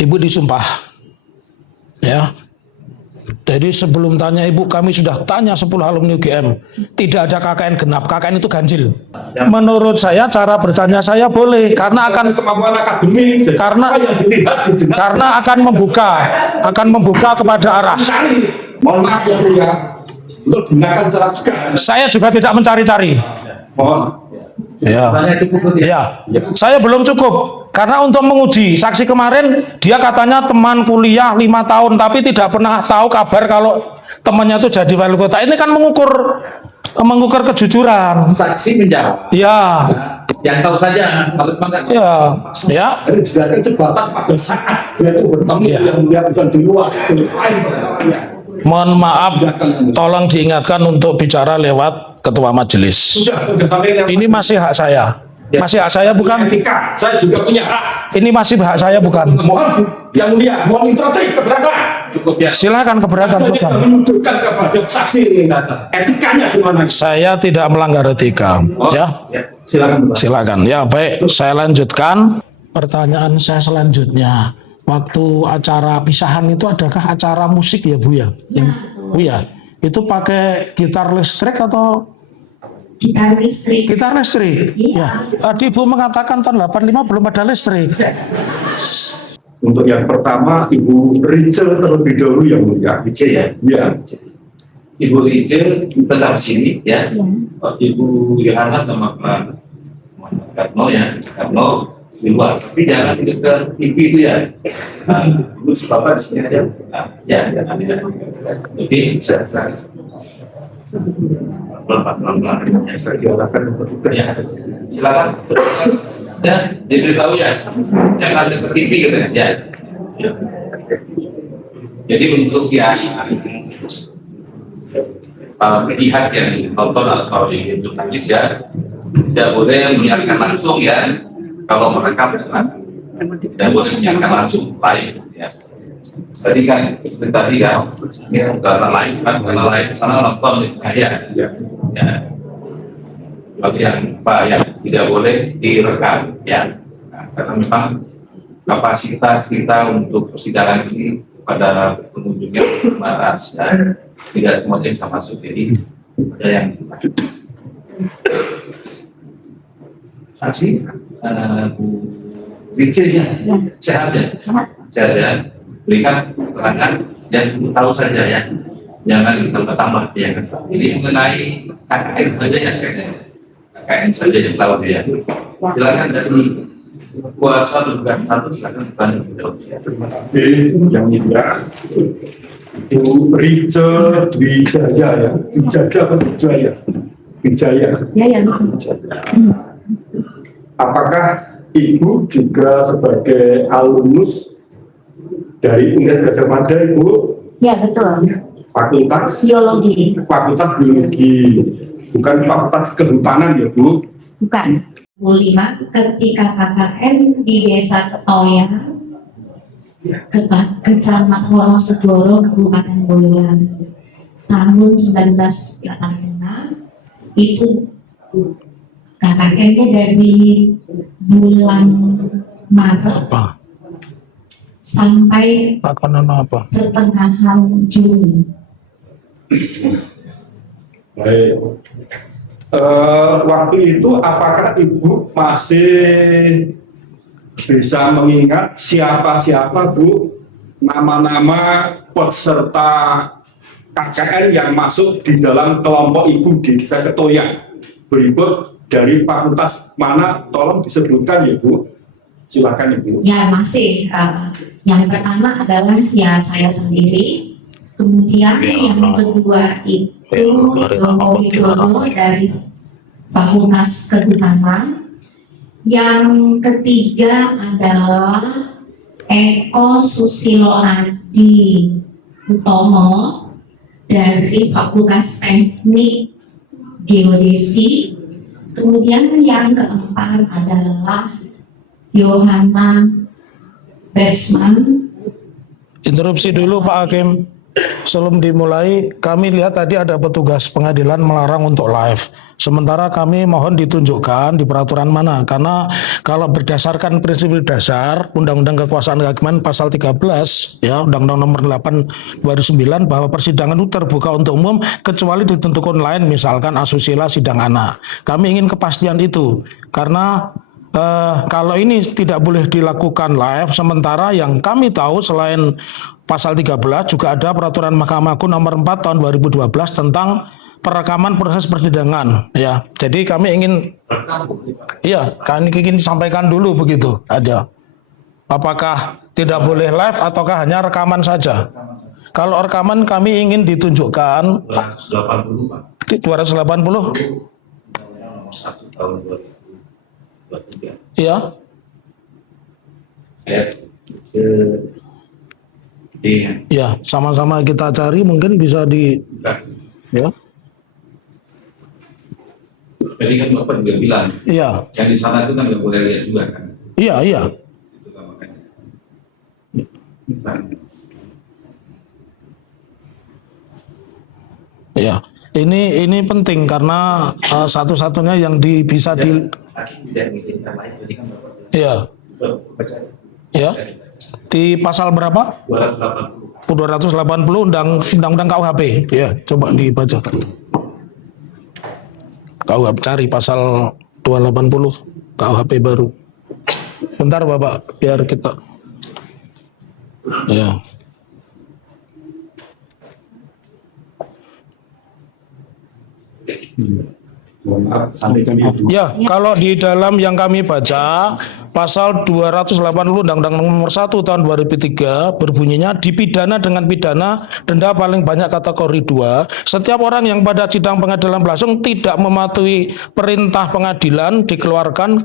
Ibu disumpah. Ya. Jadi sebelum tanya Ibu, kami sudah tanya 10 alumni UGM. Tidak ada KKN genap, KKN itu ganjil. Menurut saya cara bertanya saya boleh, karena akan kemampuan akademik, karena akan membuka kepada arah. Mohon maaf ya Bu ya, untuk gunakan cara juga. Saya juga tidak mencari-cari. Mohon. Ya. Ya. Saya belum cukup karena untuk menguji saksi kemarin dia katanya teman kuliah 5 tahun tapi tidak pernah tahu kabar kalau temannya itu jadi wali kota. Ini kan mengukur kejujuran. Saksi menjawab. Ya. Yang tahu saja kalau teman Ya. Ya. Ini dijelaskan sebatas pada saat dia itu bertemu yang mulia bukan di luar. Mohon maaf, tolong diingatkan untuk bicara lewat ketua majelis. Sudah sampai Ini masih hak saya. Masih hak saya bukan? Etika, saya juga punya hak. Ini masih hak saya bukan? Mohon yang mulia, mohon instruksi keberatan. Cukup ya. Silakan keberatan. Menunjukkan kepada saksi etikanya gimana? Saya tidak melanggar etika. Ya. Silakan. Silakan. Ya, baik. Saya lanjutkan. Pertanyaan saya selanjutnya. Waktu acara pisahan itu adakah acara musik ya Bu ya? Bu ya. Itu pakai gitar listrik atau? Gitar listrik. Gitar listrik. Ya. Tadi Bu mengatakan tahun 85 belum ada listrik. Untuk yang pertama Ibu Rachel terlebih dahulu yang mulia. Rachel ya? Ya. Ibu Rachel tetap di sini ya. Ibu Yohana sama Pak Karno ya. Karno di luar, tapi jangan ke TV itu ya. Ibu Bapak di sini aja. Ya. Jadi bisa pelan-pelan yang saya silakan untuk ya. Silakan. Ya, diberitahu ya. Jangan ke TV gitu ya. Jadi untuk yang pihak yang nonton atau yang jurnalis ya tidak boleh menyiarkan langsung ya. Kalau merekam tidak boleh menyiarkan langsung live ya. Tadi kan ini karena lain sana nonton saya ya. Bagi yang tidak boleh direkam ya. Karena memang kapasitas kita untuk persidangan ini pada pengunjungnya terbatas dan tidak semuanya bisa masuk. Jadi ada yang saksi Bu Rachel ya, sehat ya, berikan keterangan yang tahu saja ya, jangan tambah ya. Ini mengenai KKN saja ya, KKN saja yang tahu ya. Silakan dari kuasa tugas satu silakan bertanya. Terima kasih yang mulia. Ibu Rachel Wijaya ya, Wijaya. Apakah Ibu juga sebagai alumnus dari Universitas Gadjah Mada, Ibu? Ya, betul. Fakultas Biologi. Fakultas Biologi, bukan Fakultas Kehutanan ya, Bu? Bukan. 5 ketika KKN di Desa Ketoyan, Kecamatan Wonosegoro, Kabupaten Boyolali, tahun 1986 itu KKN-nya dari bulan Maret sampai pertengahan Juni. Baik. Waktu itu apakah Ibu masih bisa mengingat siapa-siapa Bu nama-nama peserta KKN yang masuk di dalam kelompok Ibu di Desa Ketoyan? Berikut dari fakultas mana, tolong disebutkan ya Bu. Silakan Ibu. Ya masih. Yang pertama adalah ya saya sendiri. Kemudian yang kedua itu Jomo Widodo dari Fakultas Kehutanan. Yang ketiga adalah Eko Susilo Adi Utomo dari Fakultas Teknik Geodesi. Kemudian yang keempat adalah Yohana Bergsman. Interupsi dulu Pak Hakim. Sebelum dimulai, kami lihat tadi ada petugas pengadilan melarang untuk live. Sementara kami mohon ditunjukkan di peraturan mana. Karena kalau berdasarkan prinsip dasar Undang-Undang Kekuasaan Kehakiman pasal 13, ya Undang-Undang nomor 8 2009 bahwa persidangan itu terbuka untuk umum kecuali ditentukan lain, misalkan asusila sidang anak. Kami ingin kepastian itu karena kalau ini tidak boleh dilakukan live, sementara yang kami tahu selain pasal 13 juga ada peraturan Mahkamah Agung nomor 4 tahun 2012 tentang perekaman proses persidangan, ya. Jadi kami ingin, iya, kami ingin sampaikan dulu begitu ada. Apakah tidak boleh live ataukah hanya rekaman saja? Kalau rekaman kami ingin ditunjukkan 280 Pak. 280, Nomor 1 tahun 2023. ya. D. Ya, sama-sama kita cari, mungkin bisa di, ya. Tadi kan Bapak juga bilang, Iya, yang di sana itu kan nggak boleh lihat juga kan. iya, iya. Itu kan makanya. Ya, ini penting karena satu-satunya yang bisa di, Hakim tidak mengizinkan lain, jadi kan Bapak bilang, ya, baca ya. Di pasal berapa? 280. 280 Undang-Undang KUHP. Ya, coba dibaca. KUHP, cari pasal 280 KUHP baru. Bentar Bapak, biar kita. Ya. Mohon maaf, sampai kami Ya, kalau di dalam yang kami baca, pasal 280 Undang-Undang nomor 1 tahun 2003 berbunyinya dipidana dengan pidana denda paling banyak kategori 2. Setiap orang yang pada sidang pengadilan berlangsung tidak mematuhi perintah pengadilan dikeluarkan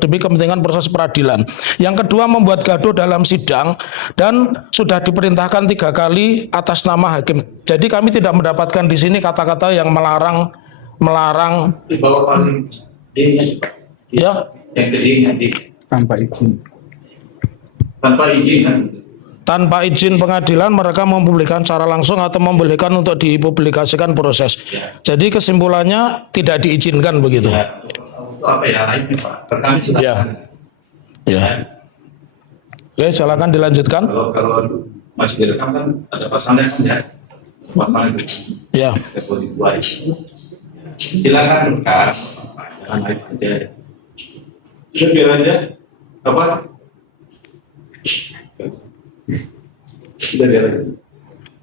demi kepentingan proses peradilan. Yang kedua, membuat gaduh dalam sidang dan sudah diperintahkan 3 kali atas nama hakim. Jadi kami tidak mendapatkan di sini kata-kata yang melarang Di bawah paling D-nya, ya, yang kedingnya di tanpa izin. tanpa izin kan. tanpa izin pengadilan mereka mempublikasikan secara langsung atau membolehkan untuk dipublikasikan proses. Jadi kesimpulannya tidak diizinkan begitu. Ya, untuk apa ya lainnya Pak? Kami sudah. Ya. Ya. Oke, silakan dilanjutkan. Kalau masih direkam kan ada pasalnya kan ya. Pasalnya itu. Ya. Kategori 2 itu. Silakan rekam, jangan live aja. Bisa biar aja apa? Sudah biar aja.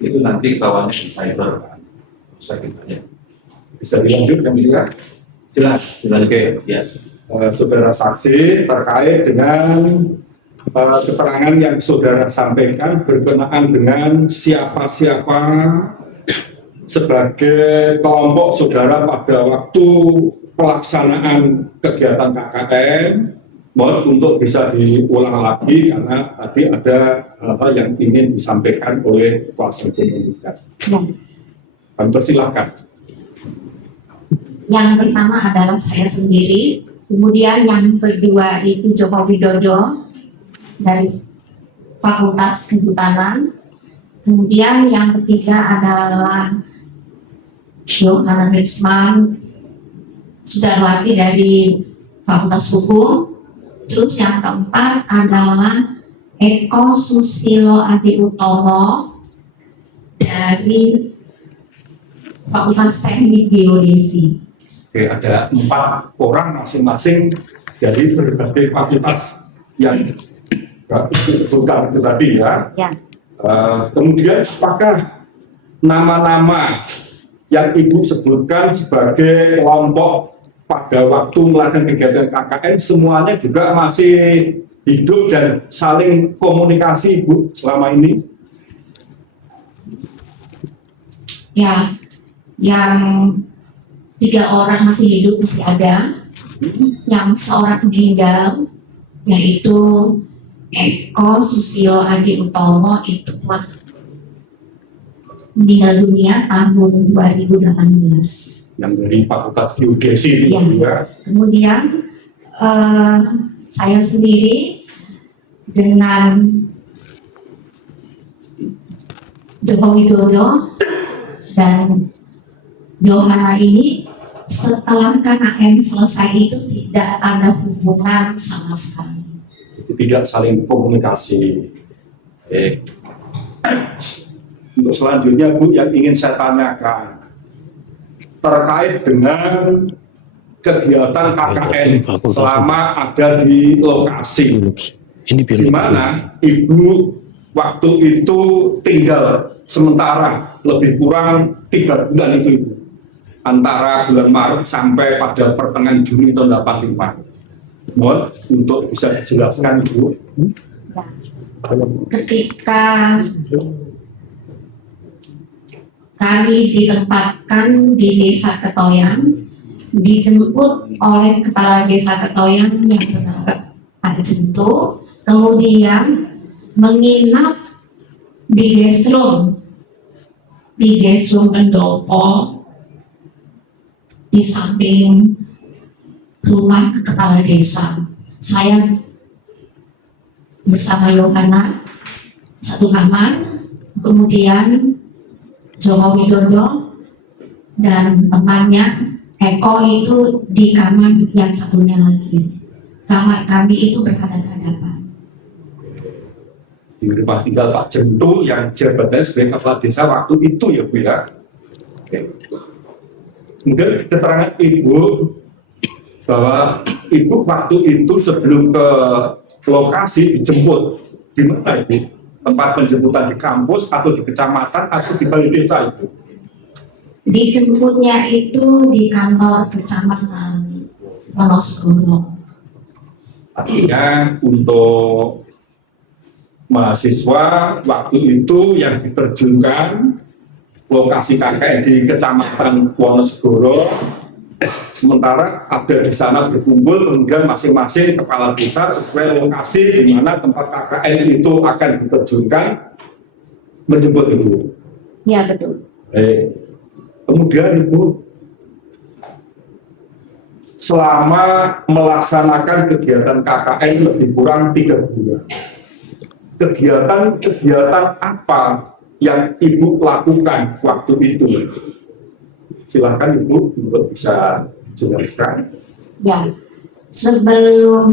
Itu nanti kawannya di cyber kan. Bisa kita ya. Bisa dilanjutkan bisa. Silakan oke ya. Saudara saksi terkait dengan keterangan yang saudara sampaikan berkenaan dengan siapa-siapa sebagai kelompok saudara pada waktu pelaksanaan kegiatan KKN. Mohon untuk bisa diulang lagi karena tadi ada hal yang ingin disampaikan oleh kuasa hukum penggugat. Kami persilahkan. Yang pertama adalah saya sendiri, kemudian yang kedua itu Joko Widodo dari Fakultas Kehutanan, kemudian yang ketiga adalah Yohana Risman Sudarwati dari Fakultas Hukum, terus yang keempat adalah Eko Susilo Adi Utomo dari Fakultas Teknik Geodesi. Oke, ada 4 orang masing-masing dari berbagai fakultas yang disebutkan itu tadi ya. Ya. Kemudian apakah nama-nama yang Ibu sebutkan sebagai kelompok pada waktu melakukan kegiatan KKN semuanya juga masih hidup dan saling komunikasi Ibu selama ini? Ya, yang 3 orang masih hidup, masih ada. Yang seorang meninggal, yaitu Eko Susilo Adi Utomo, itu telah meninggal dunia tahun 2018. Yang dari Fakultas Geodesi itu Ya. juga. Kemudian saya sendiri dengan Joko Widodo dan Yohana ini setelah KKN selesai itu tidak ada hubungan sama sekali. Tidak saling komunikasi. Untuk selanjutnya Bu, yang ingin saya tanyakan terkait dengan kegiatan KKN selama ada di lokasi, di mana Ibu waktu itu tinggal sementara lebih kurang 3 bulan itu Ibu, antara bulan Maret sampai pada pertengahan Juni tahun 85. Mohon untuk bisa dijelaskan Ibu. Ketika kami ditempatkan di Desa Ketoyan, dijemput oleh Kepala Desa Ketoyan yang bernama Pak Jento, kemudian menginap di Gesrum Pendopo di samping rumah Kepala Desa. Saya bersama Yohana satu kamar, kemudian Joko Widodo dan temannya Eko itu di kamar yang satunya lagi. Kamar kami itu berhadapan-hadapan. Di rumah tinggal Pak Jento yang jabatannya sebagai Kepala Desa waktu itu ya Bu ya. Oke. Kemudian keterangan Ibu bahwa Ibu waktu itu sebelum ke lokasi dijemput di mana Ibu? Tempat penjemputan di kampus atau di kecamatan atau di balai desa Ibu? Dijemputnya itu di kantor kecamatan Wonosegoro. Artinya untuk mahasiswa waktu itu yang diterjunkan lokasi KKN di kecamatan Wonosegoro, sementara ada di sana berkumpul, kemudian masing-masing kepala desa sesuai lokasi di mana tempat KKN itu akan diterjunkan menjemput Ibu. Ya betul. Kemudian Ibu selama melaksanakan kegiatan KKN lebih kurang 3 bulan, kegiatan apa yang Ibu lakukan waktu itu? Silakan Ibu untuk bisa jelaskan. Ya, sebelum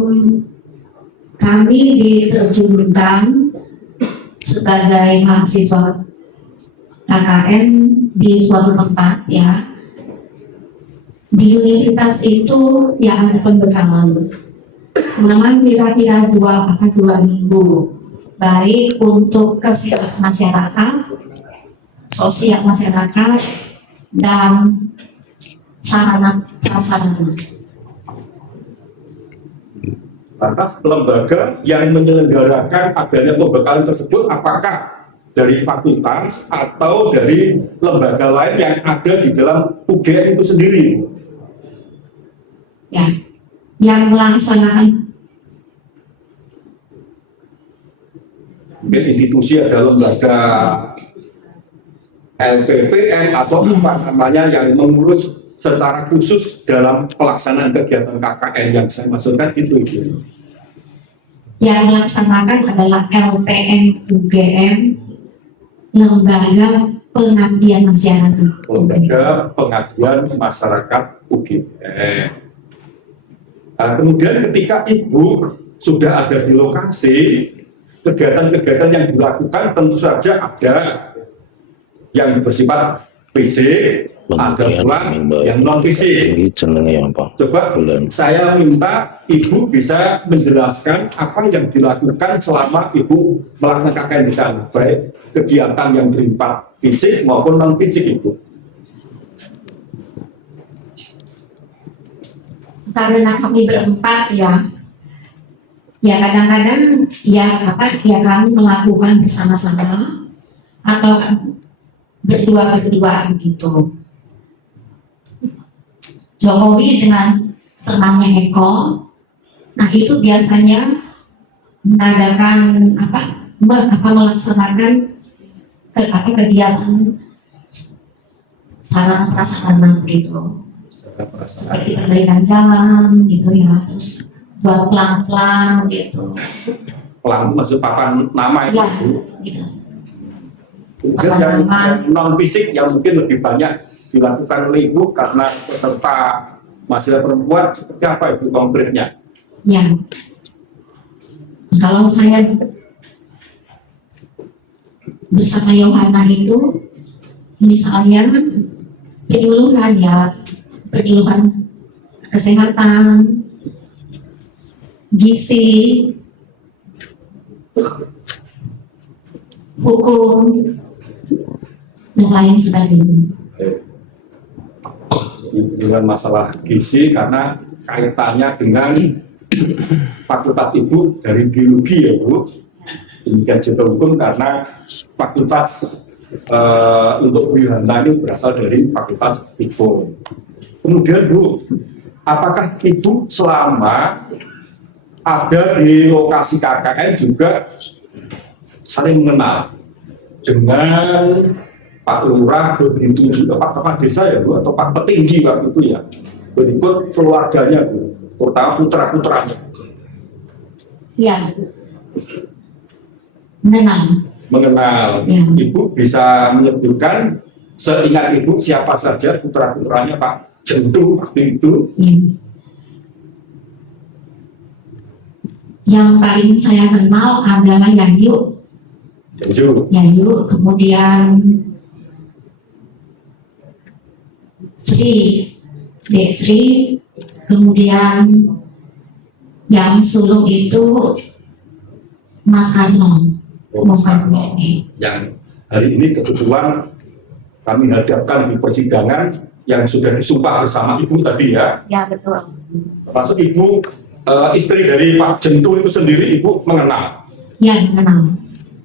kami diterjunkan sebagai mahasiswa KKN di suatu tempat ya, di universitas itu ya ada pembekalan selama kira-kira 2 minggu, baik untuk kesehatan masyarakat, sosial masyarakat, dan sarana prasarana. Lantas lembaga yang menyelenggarakan adanya pembekalan tersebut apakah dari fakultas atau dari lembaga lain yang ada di dalam UGM itu sendiri? Ya, yang melaksanakan Mungkin institusi ada lembaga LPPM atau apa namanya yang mengurus secara khusus dalam pelaksanaan kegiatan KKN yang saya maksudkan itu. yang melaksanakan adalah LPM UGM, Lembaga Pengabdian Masyarakat. Lembaga Pengaduan Masyarakat UGM. Nah, kemudian ketika Ibu sudah ada di lokasi, kegiatan-kegiatan yang dilakukan tentu saja ada yang bersifat fisik, ada pula yang non fisik. Coba saya minta Ibu bisa menjelaskan apa yang dilakukan selama Ibu melaksanakan KKN di sana, baik kegiatan yang bersifat fisik maupun non fisik Ibu. Karena kami berempat ya kadang-kadang ya kami melakukan bersama-sama atau berdua begitu. Jokowi dengan temannya Eko, nah itu biasanya mengadakan melaksanakan kegiatan sarana prasarana gitu, seperti perbaikan jalan gitu ya, terus buat pelang-pelang gitu. Pelang maksud papan nama itu. Ya, gitu. Kemudian yang non fisik yang mungkin lebih banyak dilakukan oleh ibu karena peserta mahasiswa perempuan seperti apa itu konkretnya? Ya, kalau saya bersama Yohana itu misalnya penyuluhan ya, penyuluhan kesehatan, gizi, hukum, dan lain sebagainya. Dengan masalah gizi karena kaitannya dengan fakultas ibu dari biologi ya Bu. Demikian juga hukum karena fakultas untuk Yohana itu berasal dari fakultas hukum. Kemudian Bu, apakah ibu selama ada di lokasi KKN juga saling mengenal dengan Pak Lurah, begitu juga Pak Kepala Desa ya Bu, atau Pak Petinggi waktu itu ya, berikut keluarganya Bu, terutama putra-putranya? Ya, mengenal. Ya. Ya. Ibu bisa menyebutkan seingat ibu siapa saja putra-putranya Pak Jentu waktu itu? Ya. Yang paling saya kenal adalah Yayu, kemudian Dek Sri, kemudian yang sulung itu Mas Karno. Yang hari ini kebetulan kami hadapkan di persidangan yang sudah disumpah bersama ibu tadi ya. Ya betul. Termasuk ibu istri dari Pak Jentu itu sendiri ibu mengenal. Ya mengenal.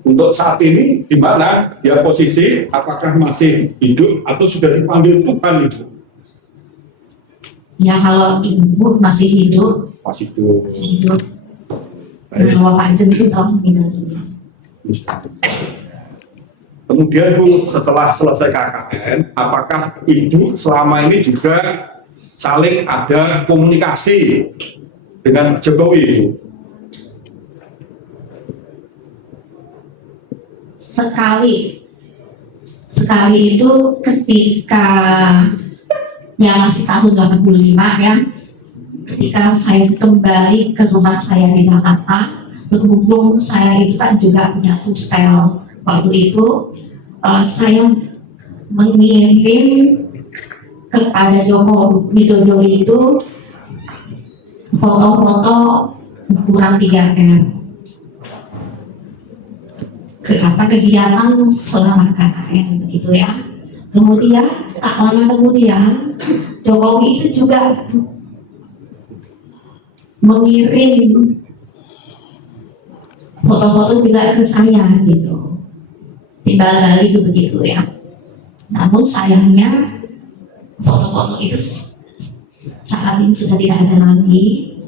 Untuk saat ini di mana dia posisi, apakah masih hidup atau sudah dipanggil Tuhan ibu? Ya kalau ibu masih hidup. Masih hidup. Masih hidup. Baik. Kalau Pak Jentu tahu meninggal dunia. Kemudian Bu, setelah selesai KKN, apakah Ibu selama ini juga saling ada komunikasi dengan Pak Jokowi, Ibu? Sekali itu ketika ya masih tahun 85 ya, ketika saya kembali ke rumah saya di Jakarta, berhubung saya itu kan juga punya hostel waktu itu, saya mengirim kepada Joko Widodo itu foto-foto ukuran 3R kegiatan selama KKN begitu ya. Kemudian tak lama kemudian Jokowi itu juga mengirim foto-foto juga ke saya gitu, timbal balik begitu ya. Namun sayangnya foto-foto itu saat ini sudah tidak ada lagi,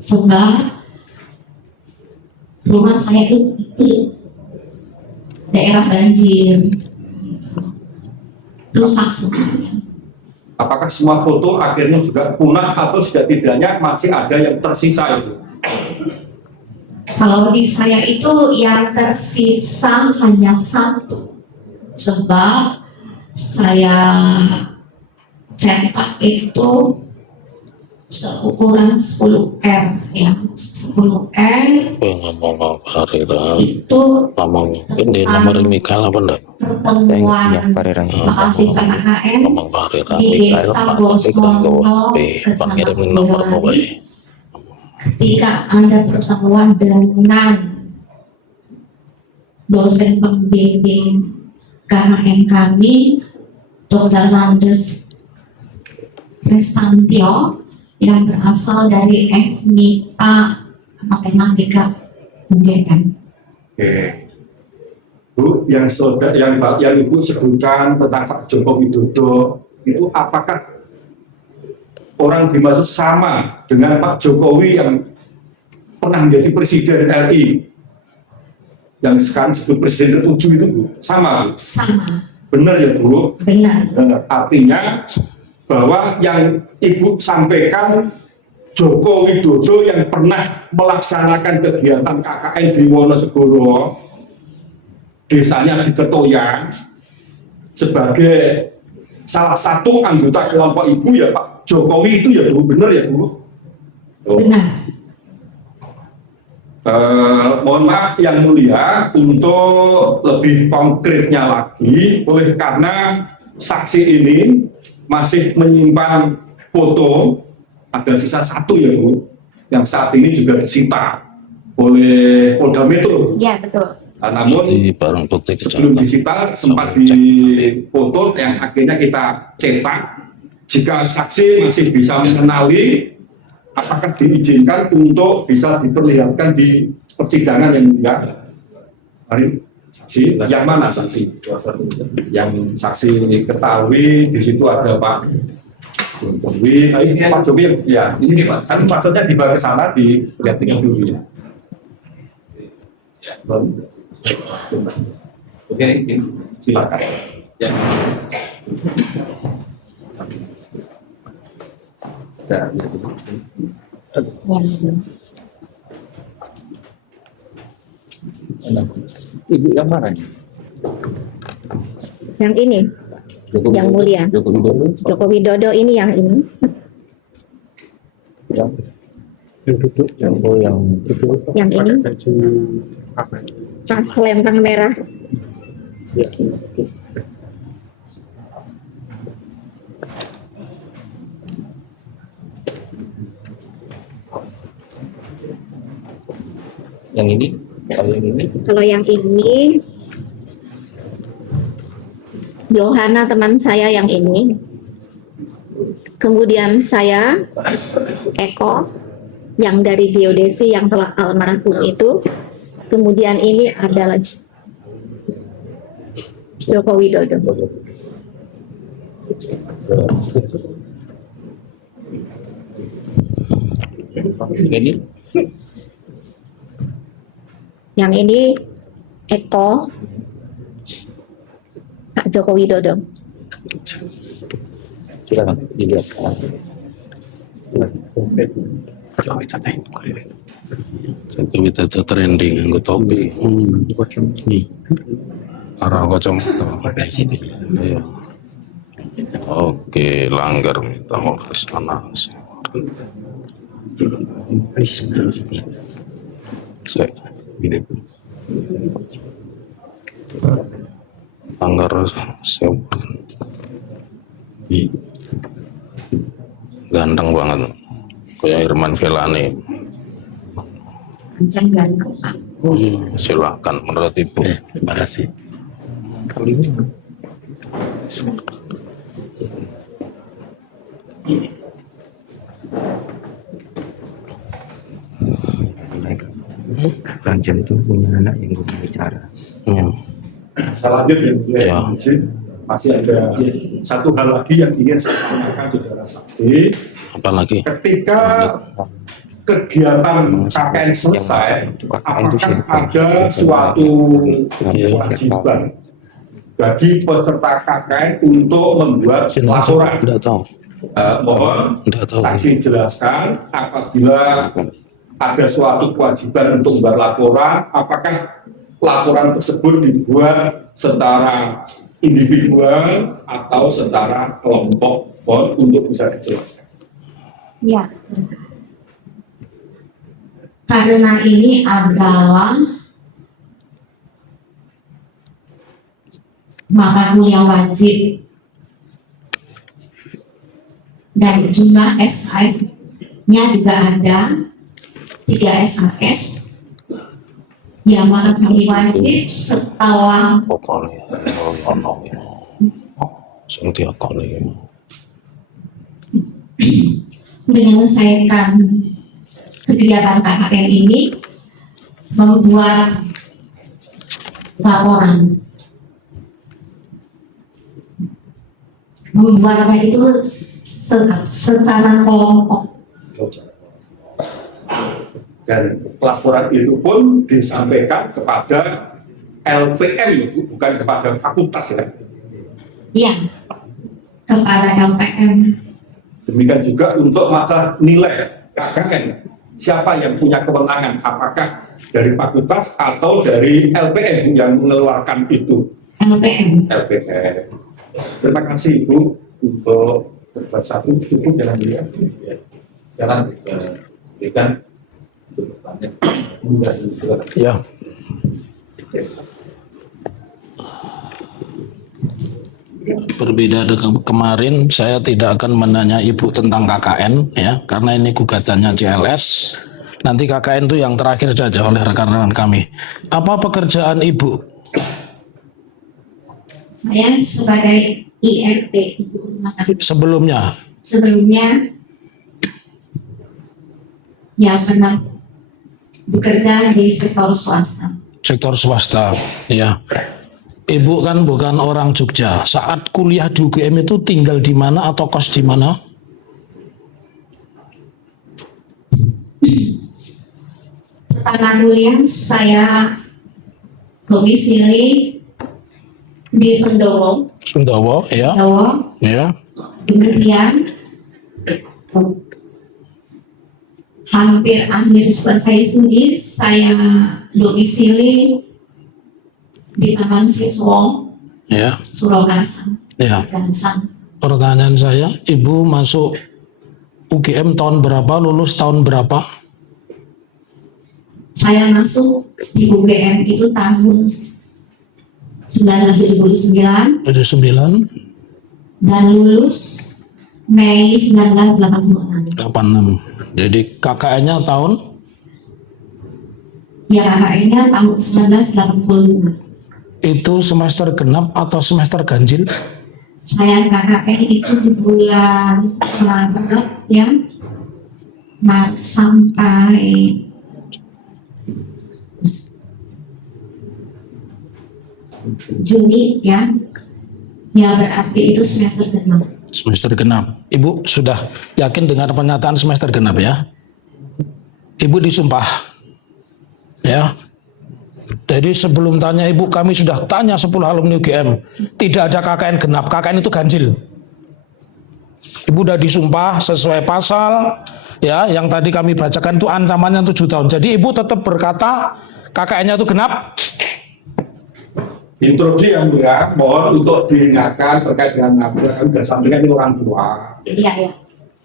sebab rumah saya itu daerah banjir, rusak semuanya. Apakah semua foto akhirnya juga punah atau setidaknya masih ada yang tersisa itu? Kalau di saya itu yang tersisa hanya satu, sebab saya cetak itu seukuran 10R ya, 10R ngomong hari itu ngomong ini nomor Mikael apa enggak? pertemuan mahasiswa KKN di Desa Bosmono, Kecamatan Boyolali. Ketika ada pertemuan dengan dosen pembimbing KKN kami, Dr. Landes Prestantio, yang berasal dari FMIPA Matematika UGM. Oke. Bu, yang Ibu sebutkan tentang Pak Joko Widodo itu apakah orang dimaksud sama dengan Pak Jokowi yang pernah menjadi Presiden RI yang sekarang disebut Presiden ke-7 itu Bu? Sama Bu? Sama. Benar ya Bu? Benar. Artinya bahwa yang Ibu sampaikan Joko Widodo yang pernah melaksanakan kegiatan KKN di Wonosegoro desanya di Ketoyan sebagai salah satu anggota kelompok ibu ya Pak Jokowi itu ya Bu, benar ya Bu? Benar. Mohon maaf yang mulia untuk lebih konkretnya lagi, oleh karena saksi ini masih menyimpan foto, ada sisa satu ya Bu, yang saat ini juga disita oleh Polda Metro. Ya, betul. Namun Di barang bukti sebelum kejahatan. disita sempat dipoto yang akhirnya kita cetak. Jika saksi masih bisa mengenali, apakah diizinkan untuk bisa diperlihatkan di persidangan yang enggak? Mari saksi, yang mana saksi? Yang saksi ketahui di situ ada Pak Jokowi. Ini Pak Jokowi ya, ini Pak. Kan maksudnya dibawa ke sana dilihat dulu ya. Oke, Silakan. ya. Ibu yang mana? Yang ini, yang mulia. Joko Widodo. Joko Widodo ini yang ini. Yang itu. Yang ini. Tas lempang merah. Yang ini. Kalau yang ini. Kalau yang ini, Yohana teman saya yang ini. Kemudian saya, Eko, yang dari geodesi yang telah almarhum itu. Kemudian ini adalah Joko Widodo. Ini. Yang ini Eko, Pak Joko Widodo. Silakan dilihat. Jokowi Widodo trending nganggo topi. Nih. Arah kacamata. Iya. Oke, langgar minta mau ke sana. Langgar sewa. Ganteng banget. Kayak Irman Velani. Kencang ganteng Pak. Silakan menurut Ibu. Terima kasih. Kali ini. Ranjam itu punya anak yang belum bicara. Saya lanjut ya, Ya. masih ada satu hal lagi yang ingin saya tanyakan saudara saksi. Apalagi? Ketika kegiatan KKN selesai, apakah ada suatu kewajiban bagi peserta KKN untuk membuat laporan? Tidak tahu. Mohon Tidak tahu. saksi jelaskan apabila ada suatu kewajiban untuk membuat laporan, apakah laporan tersebut dibuat secara individual atau secara kelompok? Mohon untuk bisa dijelaskan. Ya. Karena ini adalah mata kuliah wajib dan jumlah SI-nya juga ada 3 SHS yang mata kuliah wajib setelah Pokoknya ono sing diakoni menyelesaikan kegiatan KKN ini membuat laporan, membuatnya itu secara kelompok. Dan laporan itu pun disampaikan kepada LPM, ya, Bu, bukan kepada fakultas ya. Iya, kepada LPM. Demikian juga untuk masalah nilai KKN. siapa yang punya kewenangan, apakah dari fakultas atau dari LPM yang mengeluarkan itu? LPM. LPM. Terima kasih Ibu untuk bersatu cukup jalan dia. Sekarang berikan untuk bertanya. Ya. Berbeda dengan kemarin, saya tidak akan menanya Ibu tentang KKN ya, karena ini gugatannya CLS. Nanti KKN itu yang terakhir saja oleh rekan-rekan kami. Apa pekerjaan Ibu? Saya sebagai IRT, Ibu Rumah Kasih. Sebelumnya, Sebelumnya, ya pernah bekerja di sektor swasta. sektor swasta, ya. Ibu kan bukan orang Jogja. Saat kuliah di UGM itu tinggal di mana atau kos di mana? Pertama kuliah saya domisili di Sendowo, Sundawa, ya, Jawa. ya. Kemudian hampir akhir selesai studi saya domisili di Taman Siswa Ya, Surakarta, ya. Gansang. Pertanyaan saya, Ibu masuk UGM tahun berapa, lulus tahun berapa? Saya masuk di UGM itu tahun 1979 Ada 9, dan lulus Mei 1986. 86. Jadi KKN-nya tahun Ya KKN-nya tahun 1985. itu semester genap atau semester ganjil? Saya KKN itu di bulan Maret ya, Maret sampai Juni ya, ya berarti itu semester genap. Semester genap. Ibu sudah yakin dengan pernyataan semester genap ya? Ibu disumpah. Ya. Jadi sebelum tanya Ibu, kami sudah tanya 10 alumni UGM. Tidak ada KKN genap, KKN itu ganjil. Ibu sudah disumpah sesuai pasal ya, yang tadi kami bacakan itu ancamannya 7 tahun. Jadi Ibu tetap berkata KKN-nya itu genap. Instruksi yang mulia, mohon untuk diingatkan terkait dengan apa yang sudah sampaikan ini orang tua. Iya ya.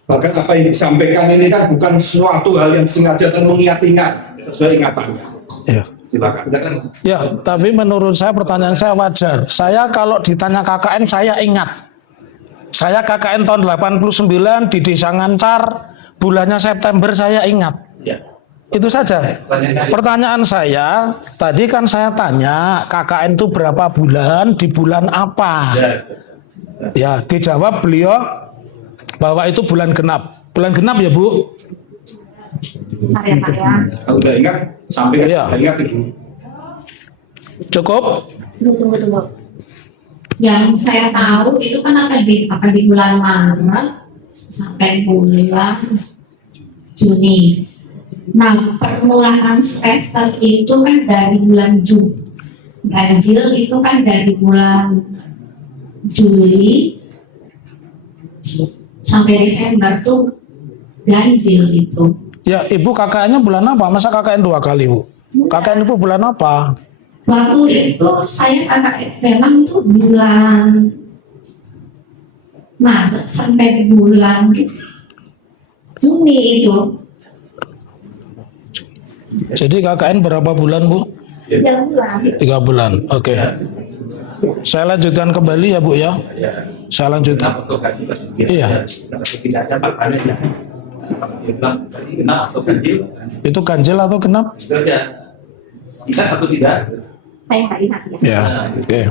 Bahkan apa yang disampaikan ini kan bukan suatu hal yang sengaja dan mengingat-ingat sesuai ingatannya. Ya. Silakan. Ya, tapi menurut saya pertanyaan saya wajar. Saya kalau ditanya KKN saya ingat. Saya KKN tahun 89 di Desa Ngancar, bulannya September saya ingat. Ya. Itu saja. Pertanyaan saya, tadi kan saya tanya KKN itu berapa bulan, di bulan apa? Ya, dijawab beliau bahwa itu bulan genap. Bulan genap ya Bu? Bentar ya Pak ya. Kalau udah ingat, sampaikan. Iya. Udah ingat itu. Cukup? Tunggu. Yang saya tahu itu kan apa di bulan Maret sampai bulan Juni. Nah, permulaan semester itu kan dari bulan Juni. Ganjil itu kan dari bulan Juli sampai Desember tuh ganjil itu. Ya, Ibu KKN-nya bulan apa? Masa KKN 2 kali, Bu? KKN itu bulan apa? Waktu itu saya KKN memang itu bulan Maret sampai bulan Juni itu. Jadi KKN berapa bulan, Bu? 3 bulan. 3 bulan. Oke. Saya lanjutkan kembali ya, Bu ya. Saya lanjutkan. Genap atau ganjil? Iya. Tidak ada pakannya ya. Dia bilang tadi genap atau ganjil? Itu ganjil atau genap? Itu aja. Ingat atau tidak? Saya nggak ingat ya. Ya. Oke.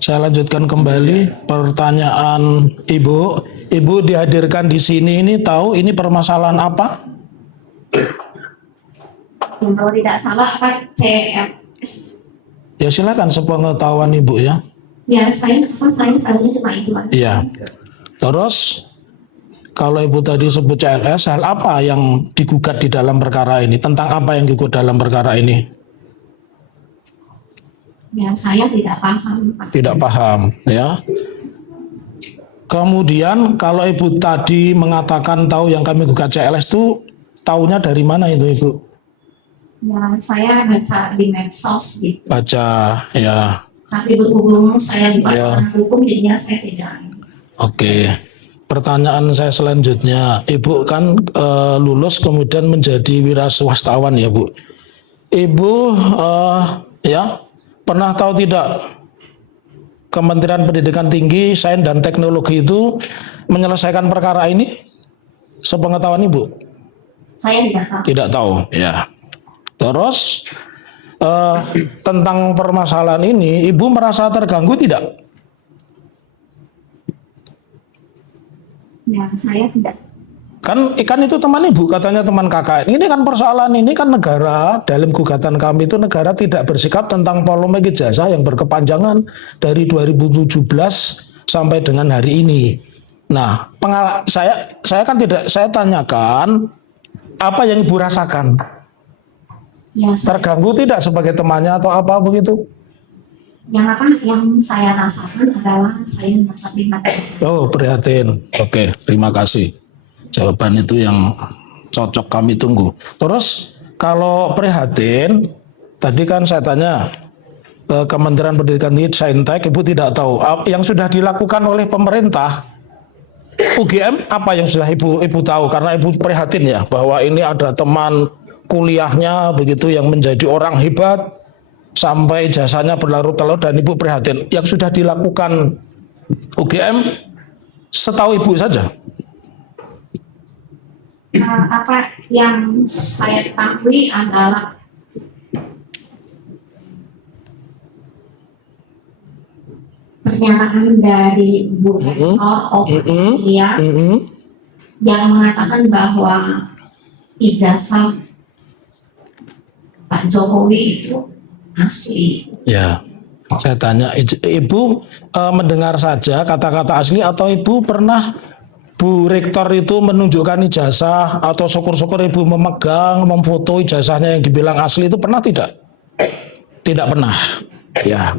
Saya lanjutkan kembali pertanyaan Ibu. Ibu dihadirkan di sini ini tahu ini permasalahan apa? Kalau tidak salah apa CLS. Ya silakan sepengetahuan Ibu ya. Ya saya tahunya cuma itu aja. Iya. Terus kalau Ibu tadi sebut CLS, hal apa yang digugat di dalam perkara ini? Tentang apa yang digugat dalam perkara ini? Ya saya tidak paham Pak. Tidak paham ya. Kemudian kalau Ibu tadi mengatakan tahu yang kami gugat CLS itu taunya dari mana itu Ibu? Ya, saya baca di medsos gitu. Baca, ya. Tapi berhubung saya bukan Ya. orang hukum, jadinya saya tidak. Oke. Pertanyaan saya selanjutnya, Ibu kan lulus kemudian menjadi wira swastawan ya Bu. Ibu ya pernah tahu tidak Kementerian Pendidikan Tinggi, Sains dan Teknologi itu menyelesaikan perkara ini? Sepengetahuan Ibu? Saya tidak tahu. Tidak tahu, ya. Terus tentang permasalahan ini, Ibu merasa terganggu tidak? Ya, saya tidak. Kan itu teman Ibu, katanya teman kakak. Ini kan persoalan ini kan negara, dalam gugatan kami itu negara tidak bersikap tentang polemik ijazah yang berkepanjangan dari 2017 sampai dengan hari ini. Nah, saya kan tidak, saya tanyakan apa yang Ibu rasakan? Ya, Terganggu tidak sebagai temannya atau apa begitu? yang saya rasakan adalah saya merasa prihatin. Oh, prihatin. Oke, terima kasih. Jawaban itu yang cocok kami tunggu. Terus kalau prihatin, tadi kan saya tanya Kementerian Pendidikan Tinggi, Saintek, Ibu tidak tahu yang sudah dilakukan oleh pemerintah. UGM apa yang sudah Ibu tahu? Karena Ibu prihatin ya bahwa ini ada teman kuliahnya begitu yang menjadi orang hebat sampai jasanya berlarut-larut dan Ibu prihatin. Yang sudah dilakukan UGM setahu Ibu saja. Apa yang saya ketahui adalah pernyataan dari Bu Rektor yang mengatakan bahwa ijazah Pak Jokowi itu asli. Ya, saya tanya, Ibu mendengar saja kata-kata asli atau Ibu pernah Bu Rektor itu menunjukkan ijazah atau syukur-syukur Ibu memegang, memfoto ijazahnya yang dibilang asli itu pernah tidak? Tidak pernah. Ya.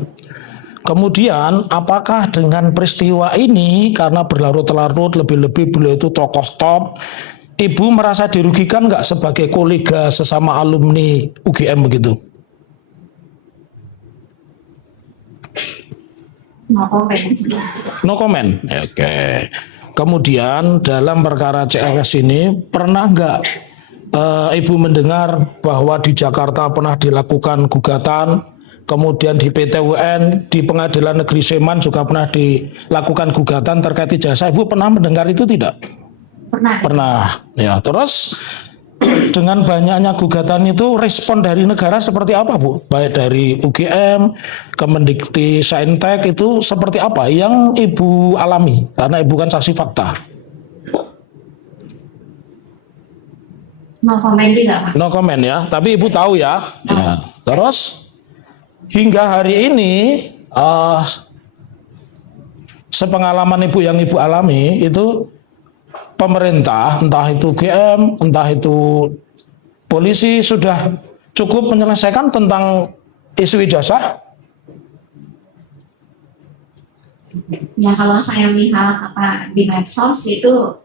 Kemudian apakah dengan peristiwa ini karena berlarut-larut lebih-lebih beliau itu tokoh top, Ibu merasa dirugikan nggak sebagai kolega sesama alumni UGM begitu? No comment. No comment. Oke. Kemudian dalam perkara CLS ini pernah nggak Ibu mendengar bahwa di Jakarta pernah dilakukan gugatan, kemudian di PT UN, di Pengadilan Negeri Sleman juga pernah dilakukan gugatan terkait ijazah. Ibu pernah mendengar itu tidak? Pernah. Pernah. Ya, terus dengan banyaknya gugatan itu respon dari negara seperti apa Bu? Baik dari UGM, Kemendikti Saintek itu seperti apa yang Ibu alami? Karena Ibu kan saksi fakta. No comment juga, Pak. No comment ya, tapi Ibu tahu ya. Ya. Terus hingga hari ini sepengalaman Ibu yang Ibu alami itu pemerintah, entah itu UGM, entah itu polisi sudah cukup menyelesaikan tentang isu ijazah? Ya, kalau saya lihat apa di medsos itu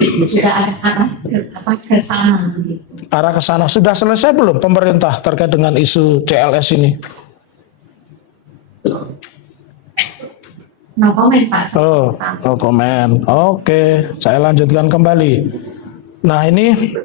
sudah ada ke sana begitu. Arah ke sana sudah selesai belum pemerintah terkait dengan isu CLS ini? No comment, Pak. Oh, no comment. Oke, saya lanjutkan kembali. Nah, ini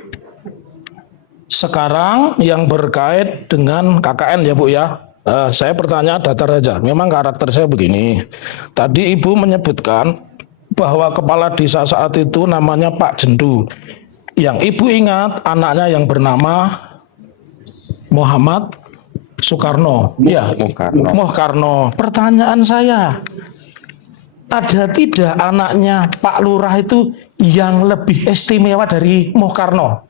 sekarang yang berkait dengan KKN ya Bu ya. Saya bertanya datar saja. Memang karakter saya begini. Tadi Ibu menyebutkan bahwa kepala desa saat itu namanya Pak Jendu. Yang Ibu ingat anaknya yang bernama Muhammad Soekarno. Iya, Moh-Karno. Pertanyaan saya, ada tidak anaknya Pak Lurah itu yang lebih istimewa dari Moh-Karno?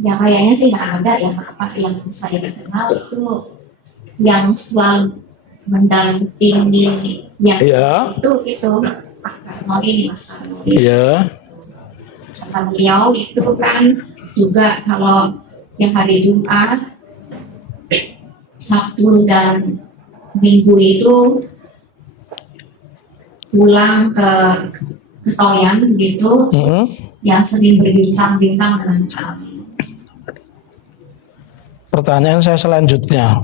Ya kayaknya sih nggak ada ya, apa yang saya kenal itu yang selalu mendampingi yang Iya. itu Pak Karno ini, Mas Karno. Iya. Kata beliau itu kan juga kalau yang hari Jumat, Sabtu dan Minggu itu pulang ke Ketoyan gitu, Mm-mm. yang sering berbincang-bincang dengan kami. Pertanyaan saya selanjutnya,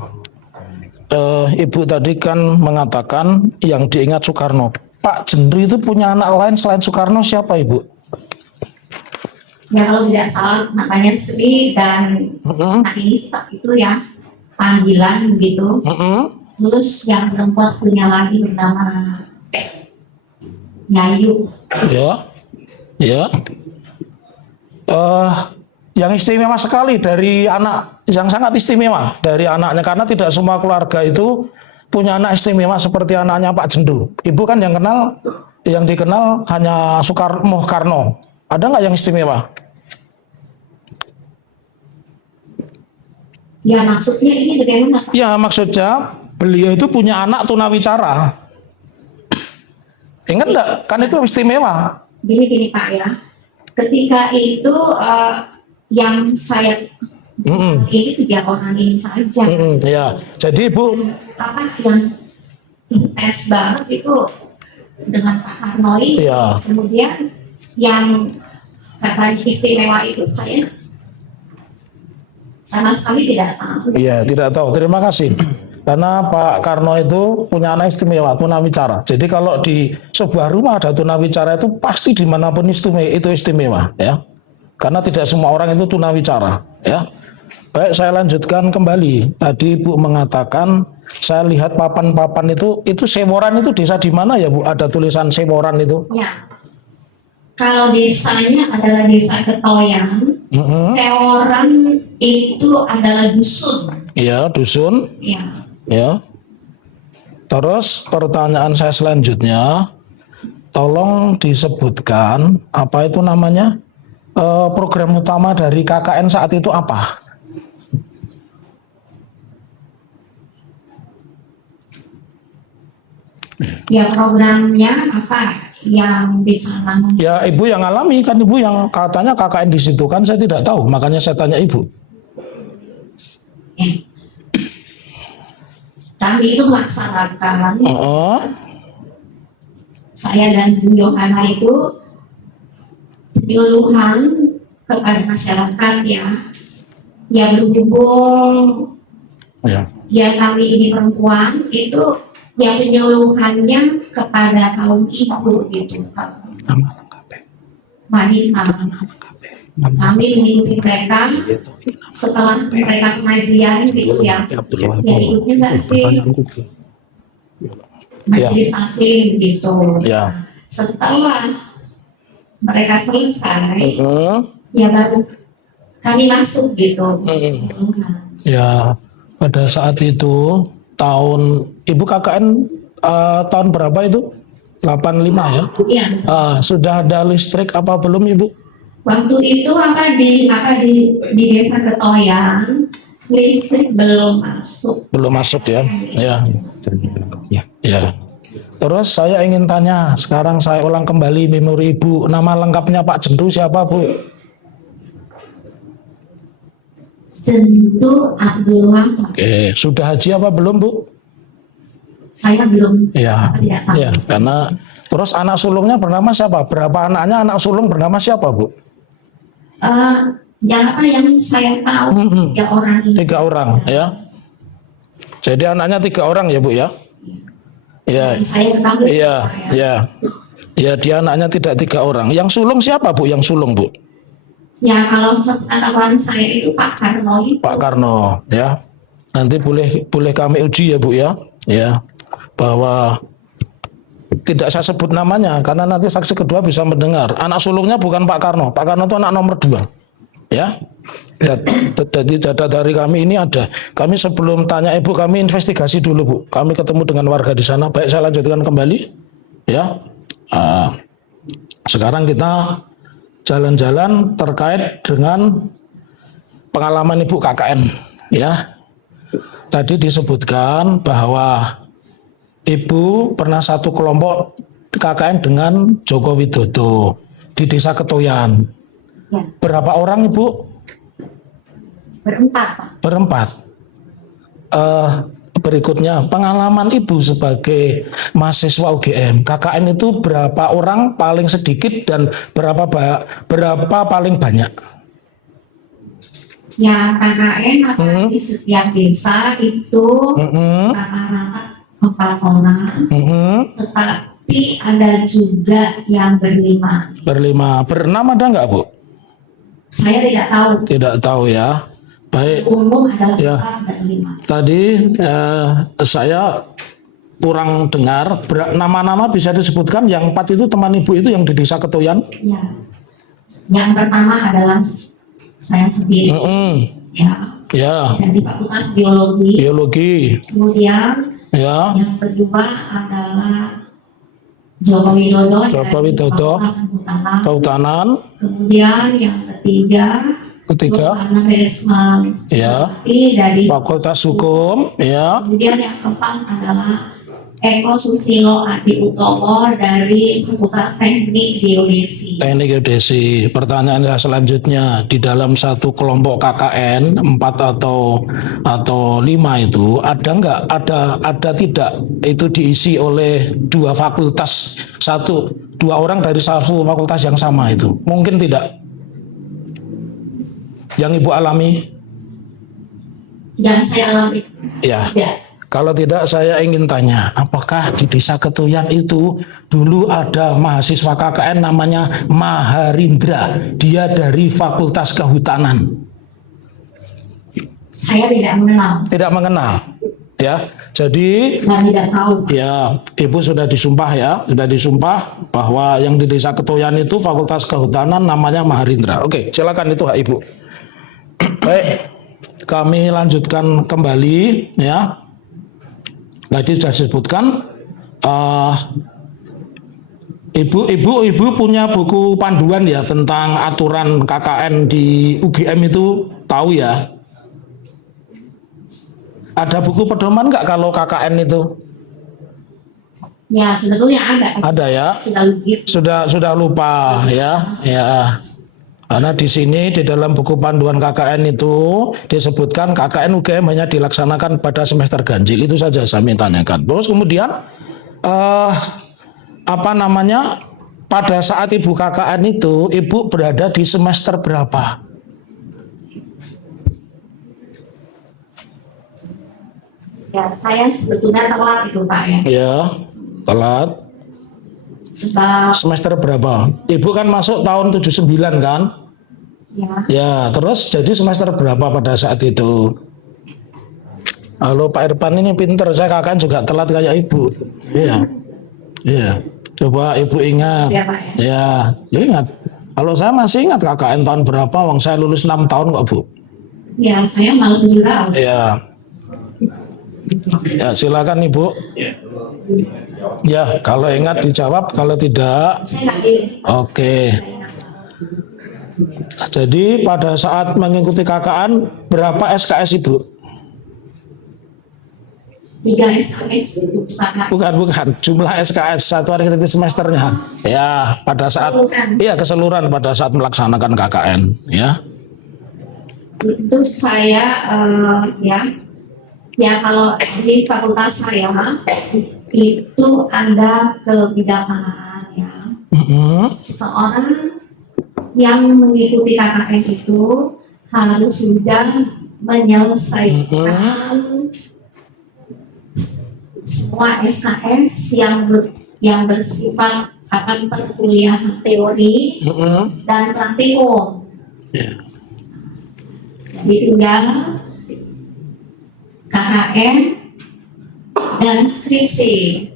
Ibu tadi kan mengatakan yang diingat Soekarno. Pak Jendri itu punya anak lain selain Soekarno siapa Ibu? Ya kalau tidak salah namanya Sri dan Mm-mm. anak ini itu ya panggilan gitu. Mm-mm. Terus yang perempuan punya lagi bernama Yayu. Ya, ya. Yang istimewa sekali dari anak, yang sangat istimewa dari anaknya, karena tidak semua keluarga itu punya anak istimewa seperti anaknya Pak Jendu. Ibu kan yang dikenal hanya Soekarno Karno. Ada nggak yang istimewa? Ya maksudnya ini bagaimana Pak? Ya maksudnya beliau itu punya anak tunawicara. Ingat nggak? Kan itu istimewa. Gini Pak ya. Ketika itu yang saya Mm-mm. ini 3 orang ini saja. Mm-mm, ya. Jadi Ibu, Apa yang intens banget itu dengan Pak Karno ini. ya, Kemudian yang katanya istimewa itu saya sama sekali tidak tahu. iya tidak tahu. Terima kasih. Karena Pak Karno itu punya anak istimewa, tunawicara. Jadi kalau di sebuah rumah ada tunawicara itu pasti dimanapun itu istimewa, ya. Karena tidak semua orang itu tunawicara, ya. Baik, saya lanjutkan kembali. Tadi Ibu mengatakan saya lihat papan-papan itu Seworan itu desa di mana ya Bu? Ada tulisan Seworan itu. Ya, kalau desanya adalah desa Ketoyan, Mm-mm. Seworan itu adalah dusun. Iya, dusun. Ya, Ya. Terus pertanyaan saya selanjutnya, tolong disebutkan apa itu namanya program utama dari KKN saat itu apa? ya programnya apa yang bicara? Ya Ibu yang alami kan, Ibu yang katanya KKN di situ kan, saya tidak tahu, makanya saya tanya Ibu. Ya. Kami itu melaksanakan, Oh, saya dan Bu Yohana itu penyuluhan kepada masyarakat ya berhubung ya. ya kami ini perempuan itu yang penyuluhannya kepada kaum ibu gitu, Nama lengkapnya. wanita. Kami mengikuti mereka setelah mereka pengajian gitu ya. Ya ikutnya nggak sih majelis taklim gitu. Ya. Setelah mereka selesai, ya baru kami masuk gitu. Ya, pada saat itu tahun Ibu KKN tahun berapa itu? 85 ya? Iya. Sudah ada listrik apa belum Ibu? Waktu itu di desa Ketoyan listrik belum masuk. Belum masuk ya? Ya. Ya. Ya. Terus saya ingin tanya, sekarang saya ulang kembali memori Ibu, nama lengkapnya Pak Jendu siapa Bu? Jendu Abdul Wahab. Oke, sudah haji apa belum Bu? Saya belum. Ya, Tidak tahu. ya, karena terus anak sulungnya bernama siapa? Berapa anaknya anak sulung bernama siapa Bu? Yang saya tahu 3 orang ini. 3 orang ya. Jadi anaknya 3 orang ya Bu ya? Ya, Saya ketahui. iya, ya. Ya dia anaknya tidak 3 orang. Yang sulung siapa Bu? Yang sulung Bu? Ya kalau sepengetahuan saya itu Pak Karno itu. Pak Karno ya. Nanti boleh kami uji ya Bu ya. Ya. Bahwa tidak saya sebut namanya karena nanti saksi kedua bisa mendengar. Anak sulungnya bukan Pak Karno. Pak Karno itu anak nomor 2. Ya. Jadi data dari kami ini ada. Kami sebelum tanya Ibu kami investigasi dulu Bu. Kami ketemu dengan warga di sana. Baik, saya lanjutkan kembali. Ya. Sekarang kita jalan-jalan terkait dengan pengalaman Ibu KKN. Ya. Tadi disebutkan bahwa Ibu pernah satu kelompok KKN dengan Joko Widodo di Desa Ketoyan. Ya, Berapa orang Ibu? berempat Pak. Berempat. berikutnya, pengalaman Ibu sebagai mahasiswa UGM, KKN itu berapa orang paling sedikit dan berapa paling banyak? Ya, KKN atau di setiap desa itu rata-rata 4 orang, tetapi ada juga yang berlima. Bernama ada nggak, Bu? Saya tidak tahu. Tidak tahu ya. Baik. Umum adalah Ya. 4 dan 5. Tadi saya kurang dengar nama-nama bisa disebutkan. Yang 4 itu teman Ibu itu yang di Desa Ketoyan. Ya. Yang pertama adalah saya sendiri. Ya. Ya. Dari Fakultas Biologi. Biologi. Kemudian Ya. yang kedua adalah Joko Widodo dari Widodo. Fakultas Kehutanan. Kehutanan. Kemudian yang ketiga Luhana Resma Ya. dari Fakultas Hukum. Ya. Kemudian yang keempat adalah Eko Susilo Adi Utomo dari Fakultas Teknik Geodesi. Teknik Geodesi. Pertanyaan saya selanjutnya, di dalam satu kelompok KKN 4 atau 5 itu ada nggak, ada tidak itu diisi oleh 2 fakultas, 2 orang dari satu fakultas yang sama itu? Mungkin tidak. Yang Ibu alami? Yang saya alami Ya. tidak. Kalau tidak, saya ingin tanya, apakah di Desa Ketoyan itu dulu ada mahasiswa KKN namanya Maharindra, dia dari Fakultas Kehutanan? Saya tidak mengenal Tidak mengenal, ya. Jadi, dan tidak tahu. ya, Ibu sudah disumpah bahwa yang di Desa Ketoyan itu Fakultas Kehutanan namanya Maharindra. Oke, silakan, itu hak Ibu. Baik, kami lanjutkan kembali, ya. Tadi sudah disebutkan, Ibu punya buku panduan ya tentang aturan KKN di UGM itu, tahu ya? Ada buku pedoman nggak kalau KKN itu? Ya, sebetulnya ada. Ada ya? Sudah lupa ya? Ya. Karena di sini di dalam buku panduan KKN itu disebutkan KKN UGM hanya dilaksanakan pada semester ganjil, itu saja saya tanyakan. Terus kemudian pada saat Ibu KKN itu Ibu berada di semester berapa? Ya, saya sebetulnya telat itu Pak ya. Ya, telat. Sebab Semester berapa? Ibu kan masuk tahun 79 kan? ya, Ya, terus jadi semester berapa pada saat itu? Halo Pak Irfan, ini pinter, saya KKN juga telat kayak Ibu. Iya. Iya. Coba Ibu ingat. ya Pak ya. Ya, ingat. Kalau saya masih ingat KKN tahun berapa, wong saya lulus 6 tahun kok, Bu. Ya, saya malu 7 tahun. Iya. Ya, silakan Ibu. Ya, kalau ingat dijawab, kalau tidak, Saya nggak ingat. oke. Jadi pada saat mengikuti KKN, berapa SKS Ibu? 3 SKS untuk kakak. Bukan. Jumlah SKS satu hari kritis semesternya. Ya, pada saat keseluruhan pada saat melaksanakan KKN, ya. Itu saya ya kalau di fakultas saya itu ada kebijaksanaan ya. Seseorang yang mengikuti KKN itu harus sudah menyelesaikan semua SKS yang bersifat akan perkuliahan teori dan praktikum. Jadi tinggal KKN dan skripsi.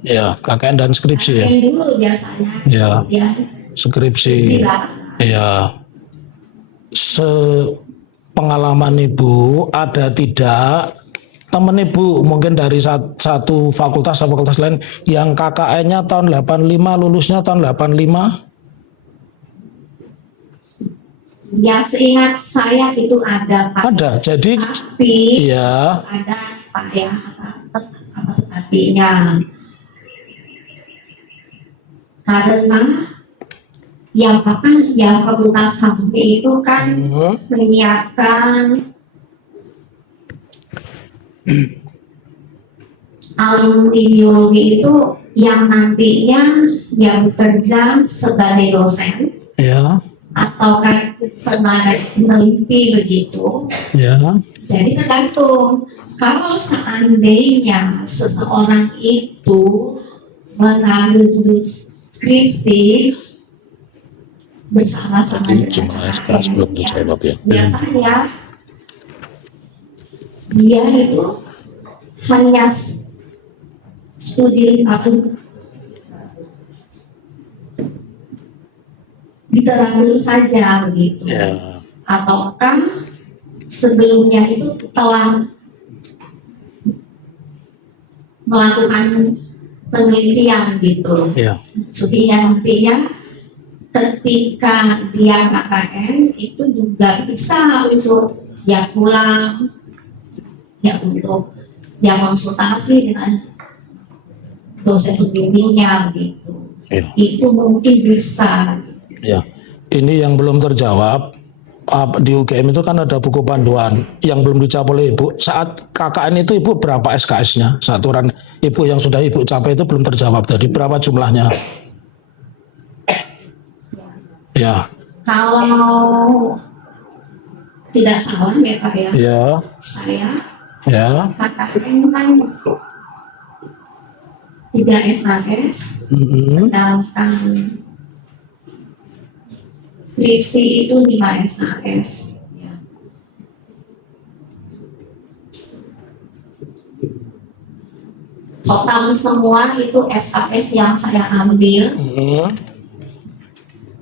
Ya, KKN dan skripsi ya. KKN dulu biasanya. Ya. Kemudian Skripsi. lah. Ya. Sepengalaman Ibu, ada tidak teman Ibu mungkin dari satu fakultas lain yang KKN-nya tahun 85, lulusnya tahun 85? Ya seingat saya itu ada Pak. Ada. Jadi Tapi ya, ada Pak ya apa tetapinya. Karena yang fakultas HMP itu kan menyiapkan alumni biologi itu yang nantinya yang bekerja sebagai dosen Ya, atau kan tenaga peneliti begitu. ya, Jadi tergantung kalau seandainya seseorang itu mengambil judul skripsi bersama-sama dengan Cuma SKS belum dijawab ya. biasanya dia itu hanya studi literatur saja begitu, ya, ataukah sebelumnya itu telah melakukan penelitian gitu, ya, sehingga nantinya ketika dia KKN itu juga bisa untuk ya pulang ya untuk ya konsultasi dengan dosen pembimbingnya gitu, ya. itu mungkin bisa. Ya, ini yang belum terjawab. Di UGM itu kan ada buku panduan yang belum dicapai oleh Ibu. Saat KKN itu Ibu berapa SKS-nya? Saturan Ibu yang sudah Ibu capai itu belum terjawab. Tadi berapa jumlahnya? Ya, Kalau tidak salah ya Pak ya, ya, saya ya. KKN kan 3 SKS, sedangkan skripsi itu 5 SKS. Ya. Total semua itu SKS yang saya ambil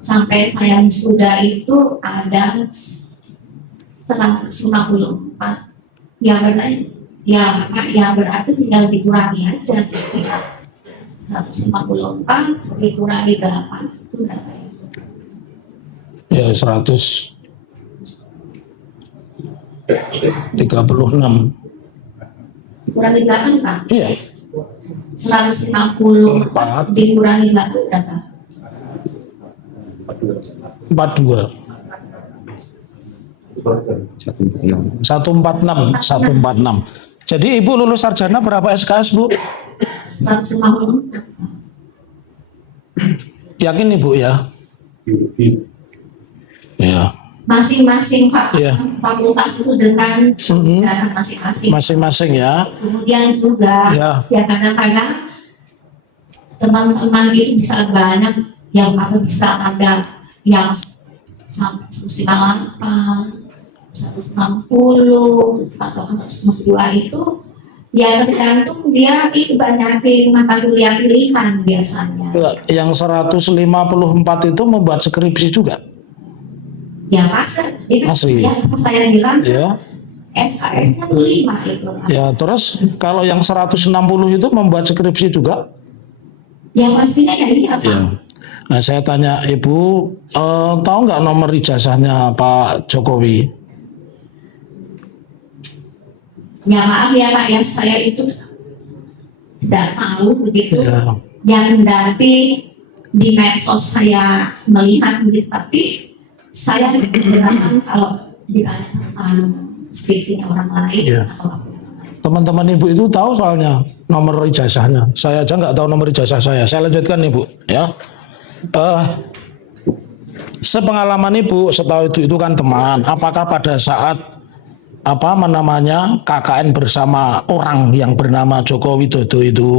sampai saya sudah itu ada 154. Ya berarti ya berarti tinggal dikurangi aja. 154 dikurangi 8 itu berapa ya? Ya, 136. Dikurangi 8 Pak? Iya. 154 dikurangi 8 berapa? 42. 146. Jadi Ibu lulus sarjana berapa SKS, Bu? 154. Yakin Ibu ya? Ya. Masing-masing Iya. fakultas itu dengan data masing-masing. Masing-masing ya. Kemudian juga Ya. ya kadang-kadang teman-teman itu bisa banyak yang bisa ada yang sampai 158, 160 atau 162 itu ya tergantung dia itu banyakin mata kuliah pilihan biasanya. Yang 154 itu membuat skripsi juga. Ya masa itu Masih. ya saya bilang Ya. SKS-nya 5 itu. Ya, terus kalau yang 160 itu membuat skripsi juga? Ya pastinya ya iya Pak. Ya. Nah, saya tanya Ibu, tahu nggak nomor ijazahnya Pak Jokowi? Ya maaf ya Pak ya, saya itu tidak tahu begitu. Ya. Yang nanti di medsos saya melihat begitu, tapi saya berkenan kalau ditanya tentang skripsinya orang lain Ya. atau apa. Teman-teman Ibu itu tahu soalnya nomor ijazahnya. Saya aja nggak tahu nomor ijazah saya. Saya lanjutkan Ibu, ya. Sepengalaman Ibu, setahu itu kan teman. Apakah pada saat KKN bersama orang yang bernama Joko Widodo itu,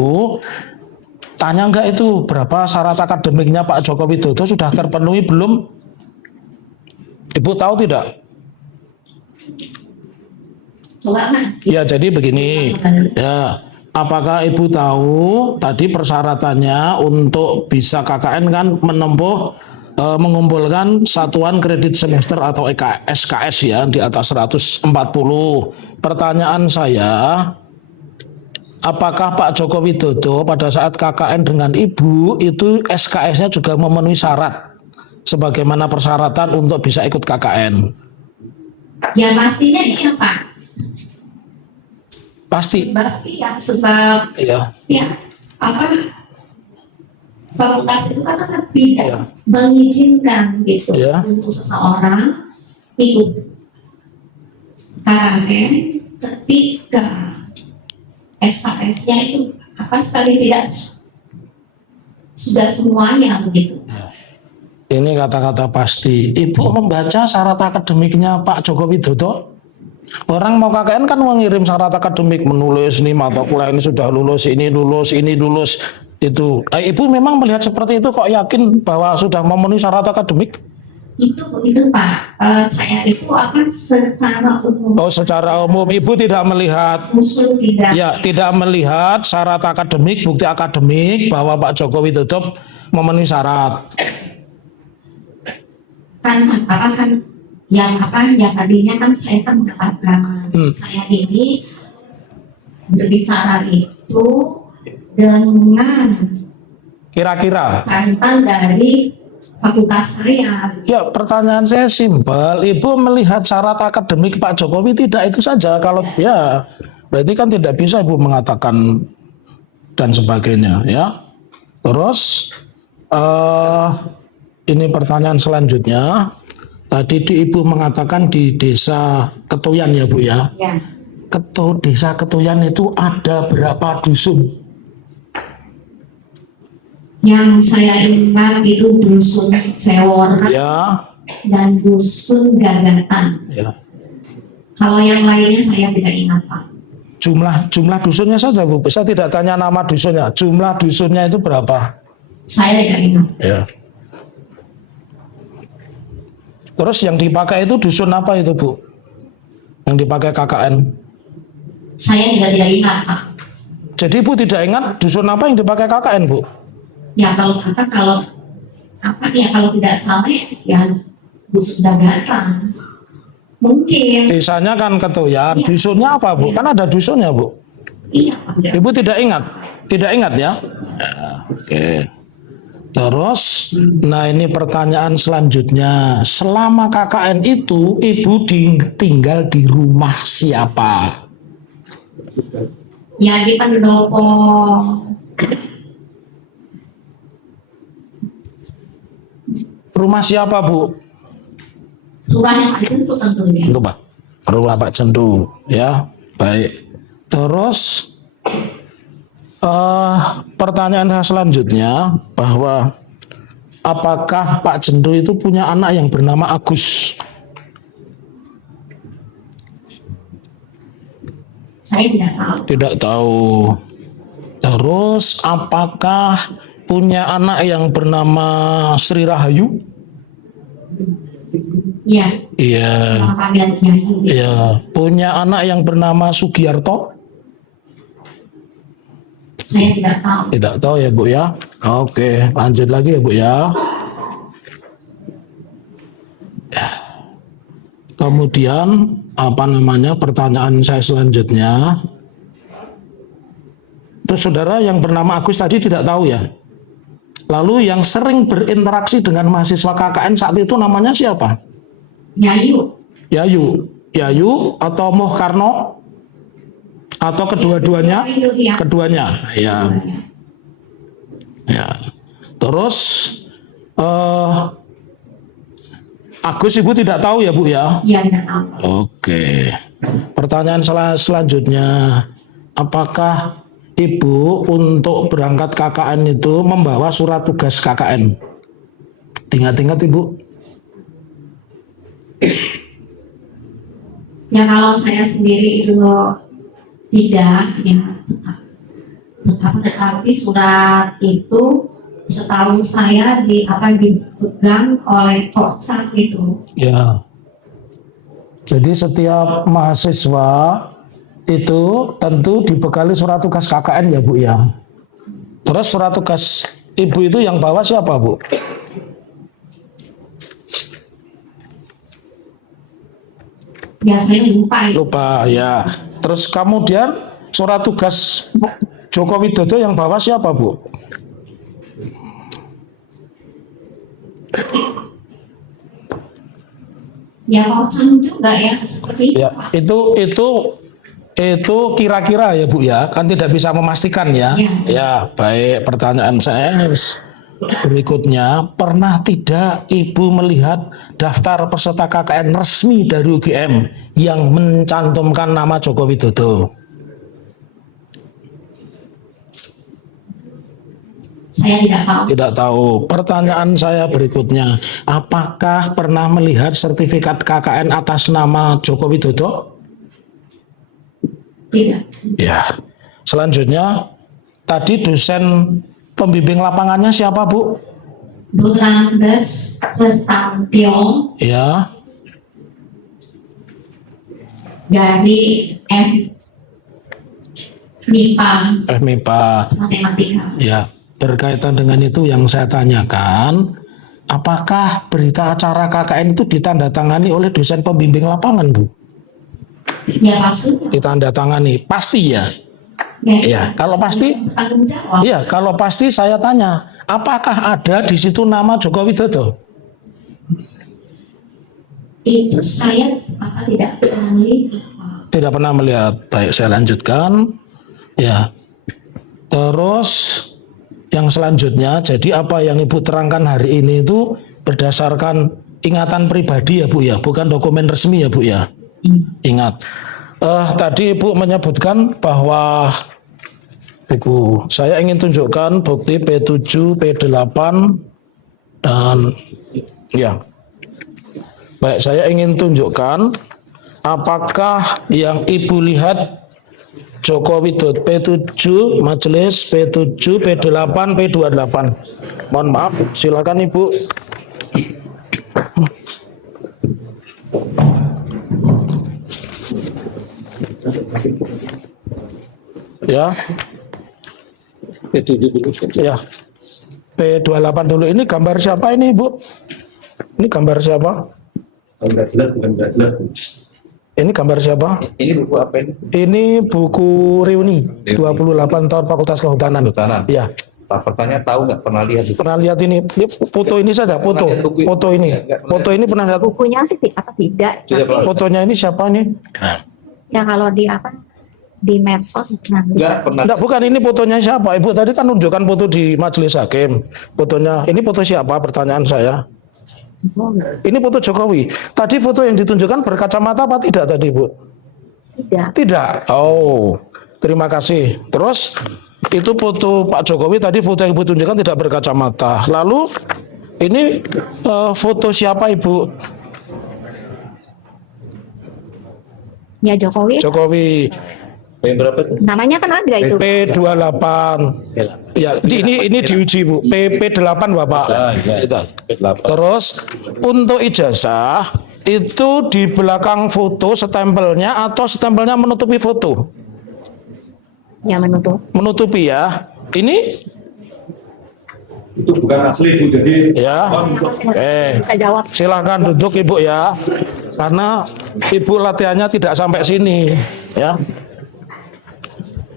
tanya nggak itu berapa syarat akademiknya Pak Joko Widodo sudah terpenuhi belum? Ibu tahu tidak? Selama Ya, jadi begini. Ya, apakah Ibu tahu tadi persyaratannya untuk bisa KKN kan menempuh mengumpulkan satuan kredit semester atau SKS ya di atas 140. Pertanyaan saya, apakah Pak Joko Widodo pada saat KKN dengan Ibu itu SKS-nya juga memenuhi syarat sebagaimana persyaratan untuk bisa ikut KKN? ya pastinya iya Pak. Pasti. Sebab Ya. Fakultas itu kan tidak Ya. mengizinkan gitu Ya. untuk seseorang ikut KKN ketika SKS-nya itu apa sekali tidak sudah semuanya begitu. Ini kata-kata pasti. Ibu membaca syarat akademiknya Pak Joko Widodo. Orang mau KKN kan mengirim syarat akademik, menulis nih mata kuliah ini sudah lulus, ini lulus, ini lulus. Itu. Ibu memang melihat seperti itu kok yakin bahwa sudah memenuhi syarat akademik? Itu Pak, saya itu akan secara umum. Oh, secara umum Ibu tidak melihat. Usul tidak. Ya, tidak melihat syarat akademik, bukti akademik bahwa Pak Joko Widodo memenuhi syarat. Kan yang tadinya kan saya kan mengatakan saya ini berbicara itu dengan Kira-kira. panutan dari fakultas saya. Ya, pertanyaan saya simpel. Ibu melihat syarat akademik Pak Jokowi tidak itu saja. Kalau ya, berarti kan tidak bisa Ibu mengatakan dan sebagainya, ya. Terus ini pertanyaan selanjutnya. Tadi Ibu mengatakan di desa Ketuyan ya Bu ya. Ya. Desa Ketuyan itu ada berapa dusun? Yang saya ingat itu dusun Sewor Ya, dan dusun Gagatan. ya. Kalau yang lainnya saya tidak ingat Pak. Jumlah dusunnya saja Bu. Saya tidak tanya nama dusunnya. Jumlah dusunnya itu berapa? Saya tidak ingat. Ya. Terus yang dipakai itu dusun apa itu Bu? Yang dipakai KKN? Saya juga tidak ingat Pak. Jadi Ibu tidak ingat dusun apa yang dipakai KKN Bu? Ya kalau tidak salah ya dusun Gagatan. Mungkin. Desanya kan Ketuyan. Iya. Dusunnya apa Bu? Kan ada dusunnya Bu. Iya Pak. Ibu tidak ingat? Tidak ingat ya? Ya, oke. Terus, nah ini pertanyaan selanjutnya. Selama KKN itu, Ibu tinggal di rumah siapa? Ya di pendopo. Rumah siapa Bu? Rumahnya Pak Jentu tentunya. Rumah Pak Jendu, ya. Baik. Terus, pertanyaan selanjutnya bahwa apakah Pak Jendu itu punya anak yang bernama Agus? Saya tidak tahu. Tidak tahu. Terus apakah punya anak yang bernama Sri Rahayu? Iya. Iya. Nama panggilannya itu. Iya. Punya anak yang bernama Sugiarto? Saya tidak tahu. Tidak tahu ya Bu ya. Oke, lanjut lagi ya Bu ya. Kemudian pertanyaan saya selanjutnya. Terus saudara yang bernama Agus tadi tidak tahu ya. Lalu yang sering berinteraksi dengan mahasiswa KKN saat itu namanya siapa? Yayu. Yayu atau Moh Karno? Atau kedua-duanya? Ya. Keduanya, ya. Ya. Terus Agus Ibu tidak tahu ya Bu ya? Iya tidak tahu. Oke. Pertanyaan selanjutnya, apakah Ibu untuk berangkat KKN itu membawa surat tugas KKN? Ingat-ingat Ibu? Ya kalau saya sendiri itu tidak, ya tetapi surat itu setahu saya dipegang oleh Korsat itu. Ya. Jadi setiap mahasiswa itu tentu dibekali surat tugas KKN ya Bu ya. Terus surat tugas Ibu itu yang bawa siapa Bu? Ya saya lupa. Lupa ya. Terus kemudian surat tugas Joko Widodo yang bawa siapa Bu? Ya Korsat juga ya seperti Ya, itu kira-kira ya Bu ya, kan tidak bisa memastikan ya. Ya. Ya, baik. Pertanyaan saya berikutnya, pernah tidak Ibu melihat daftar peserta KKN resmi dari UGM yang mencantumkan nama Joko Widodo? Saya tidak tahu. Tidak tahu. Pertanyaan saya berikutnya, apakah pernah melihat sertifikat KKN atas nama Joko Widodo? Tidak. Ya. Selanjutnya, tadi dosen pembimbing lapangannya siapa, Bu? Bu Randes Restantio Ya. dari MIPA MIPA. Matematika. Ya. Berkaitan dengan itu yang saya tanyakan, apakah berita acara KKN itu ditandatangani oleh dosen pembimbing lapangan, Bu? Ya pasti. Ditandatangani. Pasti ya? Ya, Iya, kalau pasti, tanggung jawab. iya, kalau pasti saya tanya, apakah ada di situ nama Joko Widodo? Itu saya tidak pernah melihat, Pak. Tidak pernah melihat. Baik, saya lanjutkan. Ya. Terus yang selanjutnya, jadi apa yang Ibu terangkan hari ini itu berdasarkan ingatan pribadi ya Bu ya, bukan dokumen resmi ya Bu ya. Ingat. Tadi Ibu menyebutkan bahwa Ibu, saya ingin tunjukkan bukti P7, P8 dan ya. Baik, saya ingin tunjukkan apakah yang Ibu lihat Joko Widodo P7, majelis P7, P8, P28. Mohon maaf, silakan Ibu. Ya. Ya. P28 dulu. Ini gambar siapa ini, Ibu? Ini gambar siapa? Enggak jelas, bukan enggak jelas. Ini gambar siapa? Ini buku apa ini? Ini buku reuni 28 tahun Fakultas Kehutanan. Kehutanan. Iya. Pak pertanyaan tahu nggak pernah lihat itu? Pernah lihat ini foto ini saja, foto. Pernah lihat buku ini? Foto ini. Nggak pernah. Foto ini pernah lihat. Bukunya sih apa tidak? Tidak pernah. Fotonya ini siapa nih? Ya kalau di apa di medsos nanti. Enggak pernah. Enggak, bukan ini fotonya siapa? Ibu tadi kan nunjukkan foto di majelis hakim. Fotonya, ini foto siapa? Pertanyaan saya. Ini foto Jokowi. Tadi foto yang ditunjukkan berkacamata apa tidak tadi, Bu? Tidak. Tidak. Oh, terima kasih. Terus itu foto Pak Jokowi tadi, foto yang Ibu tunjukkan tidak berkacamata. Lalu ini foto siapa, Ibu? Ya Jokowi. Jokowi. Yang berapa tuh? Namanya kan ada itu. P28. Ya, ini diuji, Bu. P8 Bapak. Itu. Terus untuk ijazah itu di belakang foto stempelnya atau stempelnya menutupi foto? Ya menutup. Menutupi ya. Ini Itu bukan asli, Bu. Jadi ya. Bisa jawab. Silakan duduk Ibu ya. Karena Ibu latihannya tidak sampai sini ya.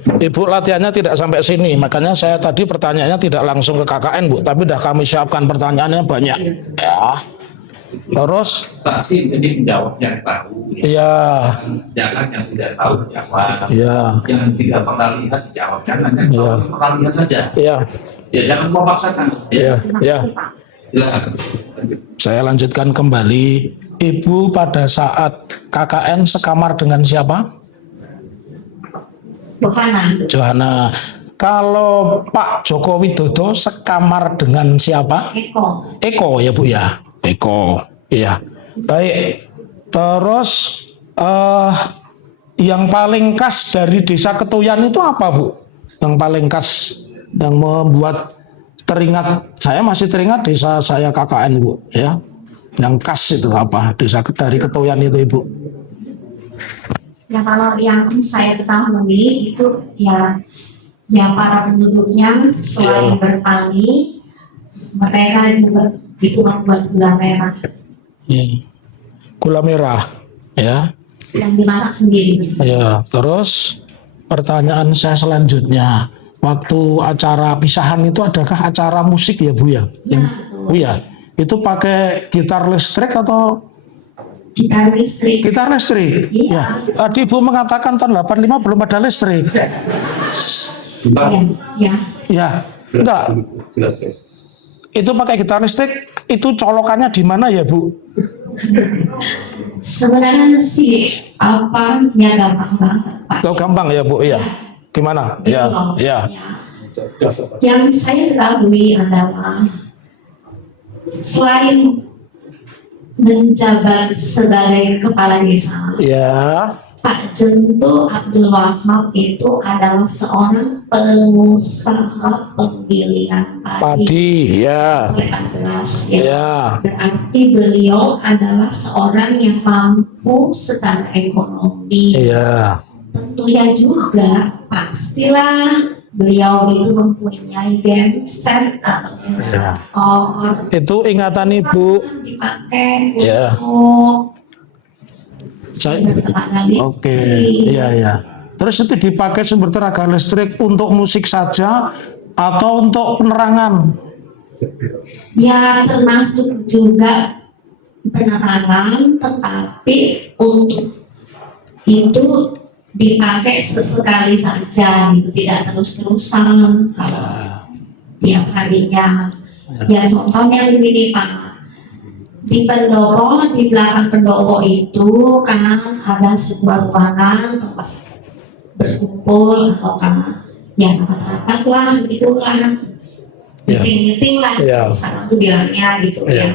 Ibu latihannya tidak sampai sini, makanya saya tadi pertanyaannya tidak langsung ke KKN, Bu, tapi dah kami siapkan pertanyaannya banyak. Ya. Terus, Saksi ini menjawab yang tahu. iya, Jangan yang tidak tahu jawab. iya, Yang tidak pernah lihat jawab. Jangan yang tahu Iya. pernah lihat saja. iya, Ya jangan memaksakan. iya, iya. Silakan. Saya lanjutkan kembali. Ibu pada saat KKN sekamar dengan siapa? Yohana. Johana. Kalau Pak Joko Widodo sekamar dengan siapa? Eko. Eko ya Bu ya. Eko. Iya. Baik. Terus yang paling khas dari Desa Ketuyan itu apa, Bu? Yang paling khas yang membuat teringat, saya masih teringat desa saya KKN, Bu, ya. Yang khas itu apa? Desa dari Ketuyan itu, Ibu. Ya kalau yang saya ketahui itu ya para penduduknya selain bertani, mereka juga itu membuat gula merah Gula merah, ya. yang dimasak sendiri. Ya, terus pertanyaan saya selanjutnya, waktu acara pisahan itu adakah acara musik ya Bu ya? Ya, Bu ya, itu pakai gitar listrik atau gitar listrik. gitar listrik? Iya. Ya. Tadi Bu mengatakan tahun 85 belum ada listrik. Ya, ya. Ya, enggak. jelas, guys. Itu pakai gitar listrik, itu colokannya di mana ya Bu? Sebenarnya sih ya gampang banget Pak. Oh, gampang ya Bu, iya. Gimana? Gitu Ya, loh. ya. Yang saya ketahui adalah selain menjabat sebagai kepala desa, Ya, Pak Jento Abdul Wahab itu adalah seorang pengusaha penggilingan padi. padi, ya, Slepan beras, ya. ya, Berarti beliau adalah seorang yang mampu secara ekonomi. ya, Tentunya juga pastilah beliau itu mempunyai genset atau generator itu ingatan ibu. yang dipakai Ya. untuk Saya, sumber tenaga listrik. oke, iya ya. Terus itu dipakai sumber tenaga listrik untuk musik saja atau untuk penerangan? Ya, termasuk juga penerangan, tetapi untuk itu dipakai sesekali saja, gitu, tidak terus-terusan kalau tiap harinya. Ya, contohnya begini Pak, di pendopo, di belakang pendopo itu kan ada sebuah ruangan tempat berkumpul atau kan ya rapat-rapat lah, begitulah, Ya. meeting-meeting lah, Ya. sekarang tuh bilangnya gitu Ya. ya.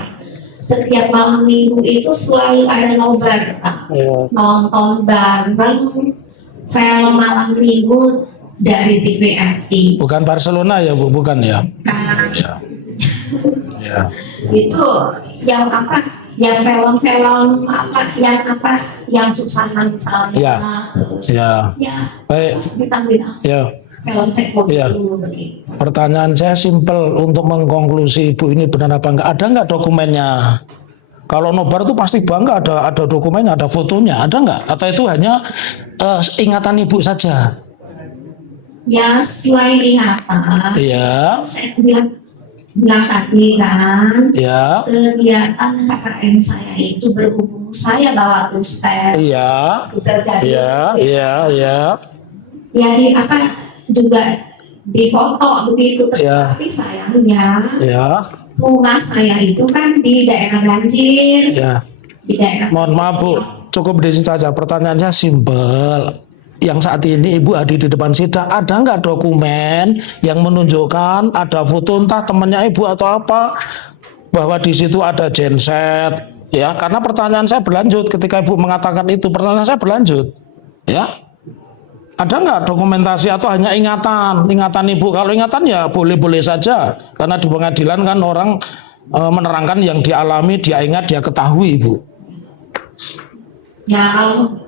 Setiap malam minggu itu selalu ada nobar Pak, Ya. nonton bareng film malam minggu dari TVRI. Bukan Barcelona ya Bu, bukan ya? Kan Ya. Ya. itu yang apa, yang film-film yang Susana misalnya, Ya. terus Ya. ya Baik. bintang-bintang Ya. film Teko Ya. itu begitu. Pertanyaan saya simpel untuk mengkonklusi ibu ini benar apa enggak? Ada enggak dokumennya? Kalau nobar itu pasti bangga ada dokumennya, ada fotonya, ada enggak? Atau itu hanya ingatan ibu saja? Ya, selain ingatan, Iya, saya bilang tadi kan, iya, kegiatan KKN saya itu berhubung saya bawa tuster, iya, tuster jadi, iya, iya, iya, ya di apa juga difoto begitu, Iya. tapi sayangnya iya, rumah saya itu kan di daerah banjir, iya. di daerah. Mohon maaf Bu, cukup di situ saja. Pertanyaannya simpel. Yang saat ini Ibu hadir di depan sidang, ada nggak dokumen yang menunjukkan ada foto entah temannya Ibu atau apa bahwa di situ ada genset, ya? Karena pertanyaan saya berlanjut ketika Ibu mengatakan itu, pertanyaan saya berlanjut, ya? Ada nggak dokumentasi atau hanya ingatan Ibu? Kalau ingatan ya boleh-boleh saja, karena di pengadilan kan orang menerangkan yang dialami, dia ingat, dia ketahui Ibu. Ya kalau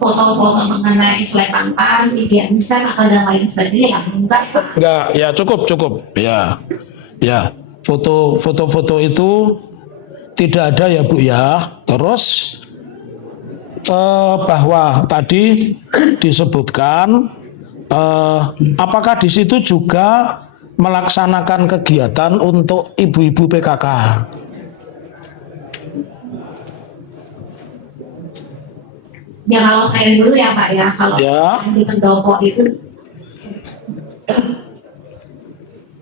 foto-foto mengenai Slepan Padi, Biansa atau dan lain sebagainya, ya enggak Pak. Enggak, ya cukup, ya, ya, foto-foto itu tidak ada ya Bu ya. Terus bahwa tadi disebutkan, apakah di situ juga melaksanakan kegiatan untuk ibu-ibu PKK? Ya kalau saya dulu ya Pak ya, kalau Ya. di pendopo itu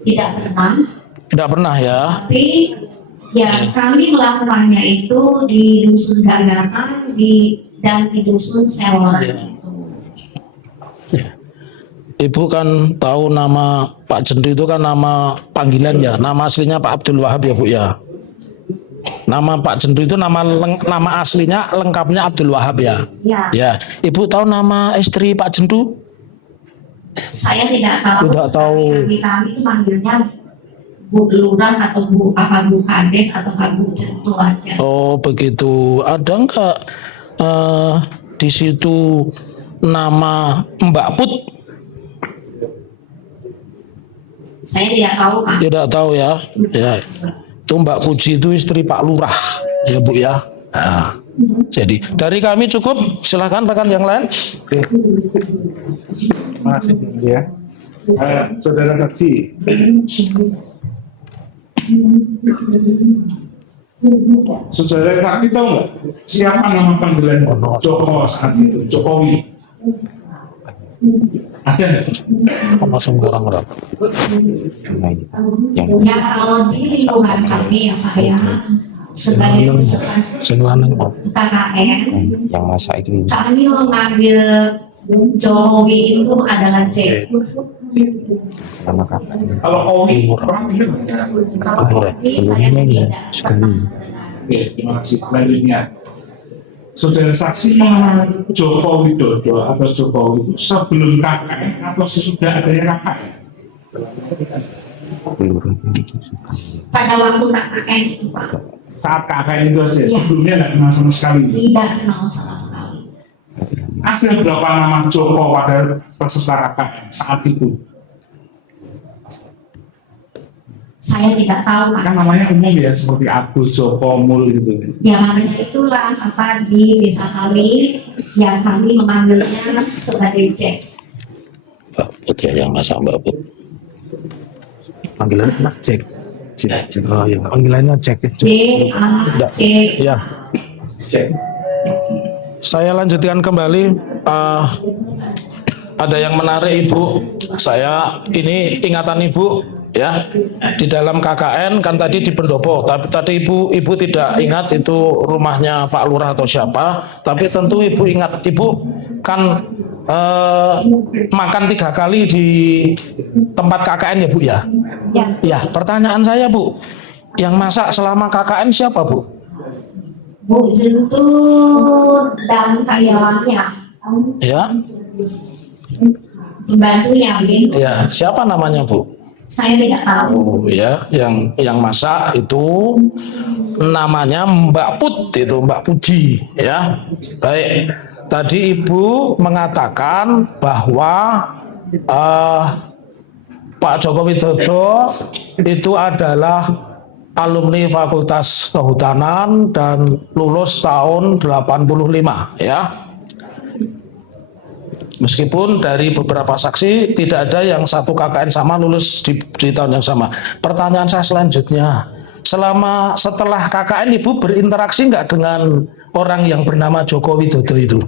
tidak pernah, Tidak pernah ya. tapi ya kami melakukannya itu di dusun Gagakan dan di dusun Seworan itu. Ibu kan tahu nama Pak Jento itu kan nama panggilan ya, nama aslinya Pak Abdul Wahab ya Bu ya. Nama Pak Jento itu nama aslinya lengkapnya Abdul Wahab ya. Ya, Ya, Ibu tahu nama istri Pak Jento? saya tidak tahu. Tidak tahu. Kami itu manggilnya Bu Lurah atau Bu Kades atau Bu Jento aja. Oh begitu. Ada enggak di situ nama Mbak Put? Saya tidak tahu Pak. Tidak tahu ya. Ya. Itu Mbak Puji itu istri Pak Lurah ya Bu ya. Nah, jadi dari kami cukup. Silakan rekan yang lain. Terima kasih ya. Saudara saksi, saudara saksi tahu nggak siapa nama panggilan Joko saat itu? Jokowi. Ada nggak? Langsung orang-orang. Ya kalau di lingkungan kami ya Pak ya, sebagai peserta Sing lanang, oh. KKN, yang masa itu kami memanggil Jokowi itu adalah Jack. Sama kakak. Kalau Owi orang ini Tapi saya tidak pernah Oke, terima kasih. Selanjutnya, saudara saksi mengenai Joko Widodo atau Jokowi itu sebelum KKN atau sesudah adanya KKN? pada waktu KKN itu Pak, Saat KKN itu aja, Iya. sebelumnya nggak kenal sama sekali. tidak kenal sama sekali. Ada berapa nama Joko pada peserta KKN saat itu? Saya tidak tahu Pak. Kan namanya umum ya, seperti Agus, Joko, Mul gitu. Ya makanya itulah apa di desa kami yang kami memanggilnya sebagai Jack. Mbak Put ya yang masak Mbak Put. Panggilannya apa? Cek. Oh iya, panggilannya cek. J A C. Ya, Cek. saya lanjutkan kembali. Ada yang menarik Ibu. Saya ini ingatan Ibu ya di dalam KKN kan tadi di Pendopo. Tapi tadi Ibu tidak ingat itu rumahnya Pak Lurah atau siapa. Tapi tentu Ibu ingat. Ibu kan makan 3 kali di tempat KKN ya Bu ya. Ya, Ya, pertanyaan saya Bu, yang masak selama KKN siapa Bu? Bu Jentu dan karyawannya, Ya, pembantunya, Bin. ya, siapa namanya Bu? Saya tidak tahu. Oh ya, yang masak itu namanya Mbak Put, itu Mbak Puji ya. Baik, tadi Ibu mengatakan bahwa Pak Joko Widodo itu adalah alumni Fakultas Kehutanan dan lulus tahun 85 ya. Meskipun dari beberapa saksi tidak ada yang satu KKN sama lulus di tahun yang sama. Pertanyaan saya selanjutnya, setelah KKN Ibu berinteraksi nggak dengan orang yang bernama Joko Widodo itu?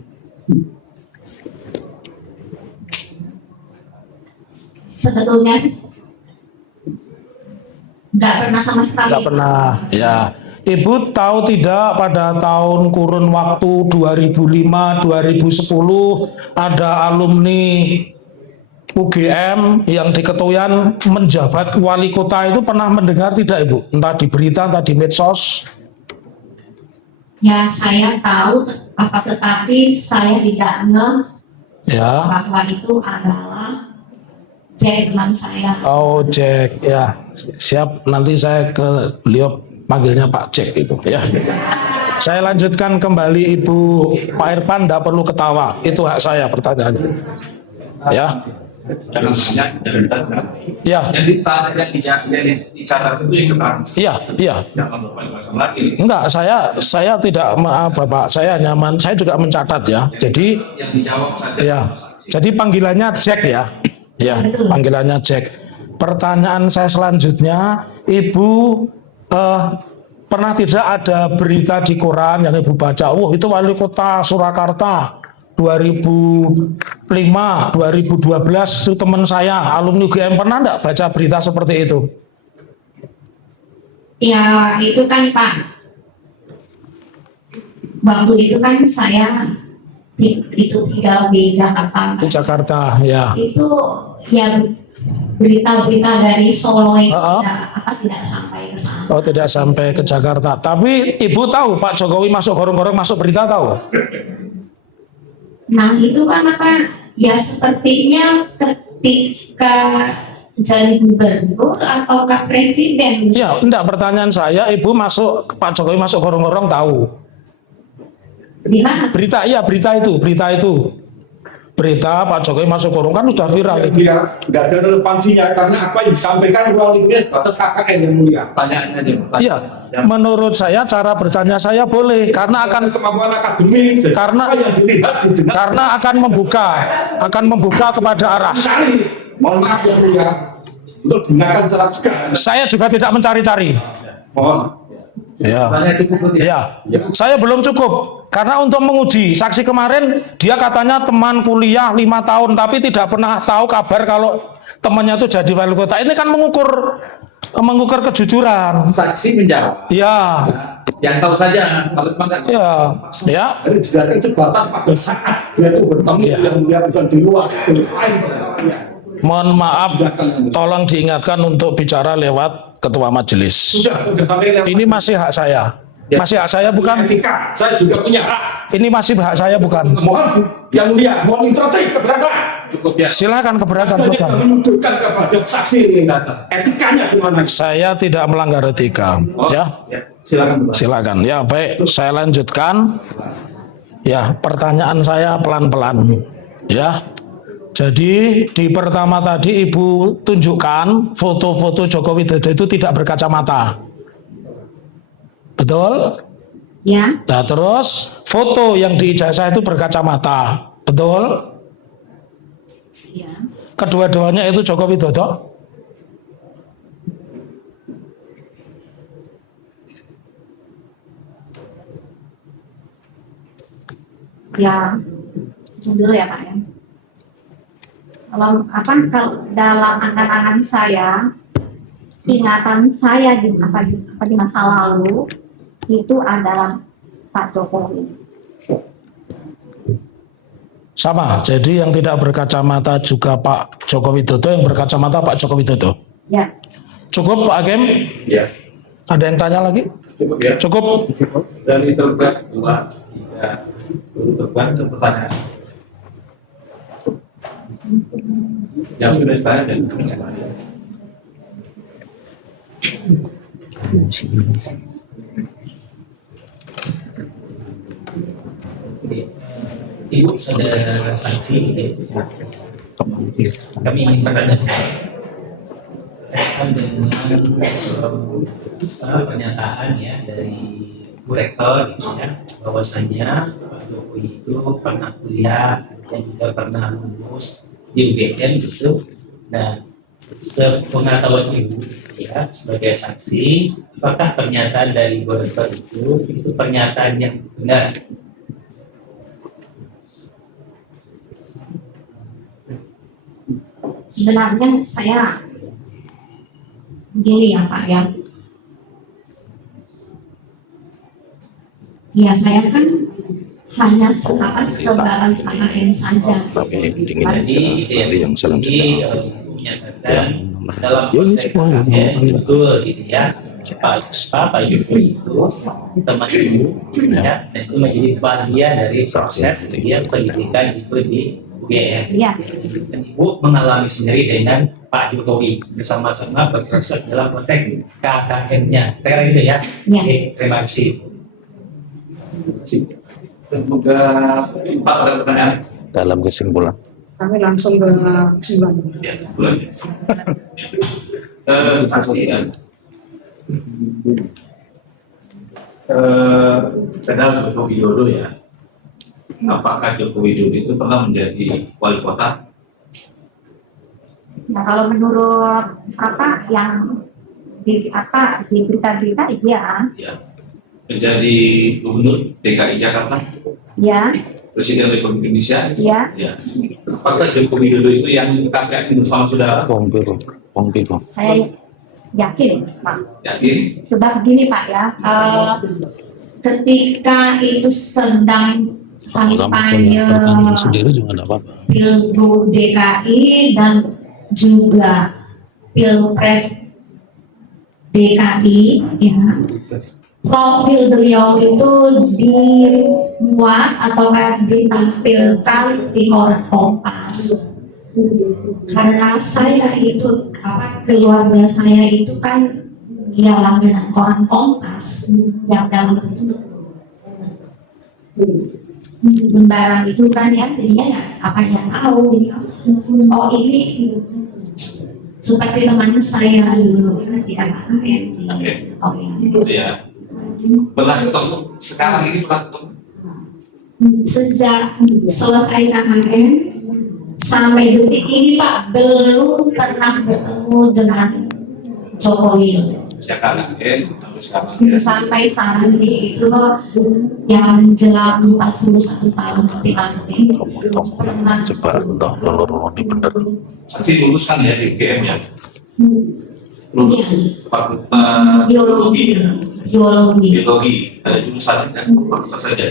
Sebetulnya nggak pernah sama sekali. Nggak pernah, ya. Ibu tahu tidak pada tahun kurun waktu 2005-2010 ada alumni UGM yang di Ketuyan menjabat wali kota itu pernah mendengar tidak Ibu? Entah di berita, entah di medsos. Ya saya tahu, tetapi saya tidak ngeh Ya. bahwa itu adalah Jack teman saya. Oh Jack, ya siap. Nanti saya ke beliau panggilnya Pak Jack itu ya. Saya lanjutkan kembali Ibu. Pak Irfan tidak perlu ketawa. Itu hak saya pertanyaan. Ya, Jangan banyak, jangan banyak. ya, Yang dicatat itu yang keterangan. iya, iya. Jangan lupa macam lagi. Enggak, saya tidak maaf Bapak. Saya nyaman. Saya juga mencatat ya. Jadi Yang dijawab saja. ya. Jadi panggilannya Jack ya. Ya, panggilannya Jack. Pertanyaan saya selanjutnya, Ibu pernah tidak ada berita di koran yang Ibu baca? Itu wali kota Surakarta 2005, 2012 itu teman saya alumni UGM, pernah enggak baca berita seperti itu? Ya itu kan Pak, waktu itu kan saya itu tinggal di Jakarta. Di Jakarta, ya. Itu ya berita-berita dari Solo itu Uh-uh. tidak sampai ke sana. Oh, tidak sampai ke Jakarta. Tapi Ibu tahu Pak Jokowi masuk gorong-gorong masuk berita tahu? Nah itu kan ya sepertinya ketika jadi gubernur atau ke presiden. Ya, enggak, pertanyaan saya, Ibu masuk, Pak Jokowi masuk gorong-gorong tahu? Di mana? Berita, iya berita itu. Berita Pak Jokowi masuk gorong kan sudah viral itu. Dia nggak ada relevansinya karena apa yang disampaikan ruang lingkupnya sebatas KKN yang mulia. Pertanyaannya aja. Pak. Iya, menurut saya cara bertanya saya boleh karena akan Kemampuan akademik, jadi Karena- apa yang dilihat didengar. karena akan membuka kepada arah. Cari, mohon maaf ya mulia, untuk gunakan cara juga. Saya juga tidak mencari-cari. Mohon. Ya. Tanya cukup Ya, saya belum cukup karena untuk menguji saksi kemarin dia katanya teman kuliah 5 tahun tapi tidak pernah tahu kabar kalau temannya itu jadi wali kota. Ini kan mengukur kejujuran. Saksi menjawab. Ya, Yang tahu saja. Kalau memang nggak tahu. ya, ya. Ini dijelaskan sebatas pada saat dia itu bertemu Iya. yang mulia bukan di luar, di lain perkaranya. Mohon maaf, tolong diingatkan untuk bicara lewat ketua majelis. Sudah sampai yang Ini masih hak saya. Masih hak saya bukan? etika, saya juga punya hak. Ini masih hak saya bukan? Mohon yang mulia, mohon instruksi keberatan. Cukup ya. Silakan keberatan, Anda silakan. menuduhkan kepada saksi ini datang. Etikanya gimana? Saya tidak melanggar etika, ya. Silakan. Silakan. Ya, baik, saya lanjutkan. Ya, pertanyaan saya pelan-pelan. Ya. Jadi di pertama tadi Ibu tunjukkan foto-foto Joko Widodo itu tidak berkacamata. Betul? Ya, Nah, terus foto yang di ijazah itu berkacamata. Betul? ya. Kedua-duanya itu Joko Widodo. Ya, dulu ya Pak ya. Kalau dalam angan-angan saya, ingatan saya di masa lalu itu adalah Pak Jokowi. Sama, jadi yang tidak berkacamata juga Pak Joko Widodo, yang berkacamata Pak Joko Widodo. Ya, Cukup Pak Hakim? Ya, Ada yang tanya lagi? cukup ya. Cukup? Dan itu kedua, tiga, berubah ke pertanyaan. Yang sudah saya dan pertanyaan. Ibu sudah sanksi kami ingin bertanya dengan pernyataan ya dari Bu Rektor gitu ya, bahwasanya Pak Jokowi itu pernah kuliah dan juga pernah lulus di UGM gitu. Nah, sepengetahuan Ibu ya sebagai saksi, apakah pernyataan dari Bu Rektor itu pernyataan yang benar? sebenarnya saya begini ya Pak ya. Ya saya kan hanya sebagai sahabat saja. Tapi dingin aja. Nanti yang selanjutnya. Menyatakan dalam Ya, ini konteks semua yang KKN, tanya. betul gitu ya, Pak Jokowi itu teman ibu ya, dan itu menjadi bagian dari proses dia pendidikan itu di UGM. Ya, Dan ibu mengalami sendiri dengan Pak Jokowi bersama-sama berproses dalam konteks KKN-nya. Saya gitu ya. Ya. Oke, terima kasih. Semoga Pak ada pertanyaan. Dalam kesimpulan. Kami langsung ke kesimpulan. Ya, bulan. Pastikan. Kenal Joko Widodo ya. Apakah Joko Widodo itu pernah menjadi wali kota? nah kalau menurut yang di berita-berita iya, Ya. Menjadi gubernur DKI Jakarta, ya, Presiden Republik Indonesia. ya. Ya. Apakah Joko Widodo itu yang KKN bersama saudara? Wong biru. Saya yakin Pak. Yakin? Sebab gini Pak ya, ketika itu sedang Kamu kampanye punya pertanyaan sendiri juga enggak apa-apa. Pilgub DKI dan juga Pilpres DKI, ya, profil beliau itu dimuat atau ditampilkan di koran Kompas. Karena saya itu keluarga saya itu kan ya langganan koran Kompas yang dalam bentuk lembaran itu kan ya, jadinya ya apa yang tahu gitu. Oh ini seperti teman saya dulu di KKN di Itu ya. Pernah ketemu? Sekarang ini pernah ketemu? sejak selesai KKN sampai detik ini Pak belum pernah bertemu dengan Jokowi. Sejak KKN sampai sekarang ya. Sampai saat ini itu yang menjelang 41 tahun nanti belum pernah. Coba untuk ini benar. Saksi lulus kan ya di UGM ya? Iya. Lulus Fakultas Biologi. Biologi. Ada jurusan kan? Fakultas saja.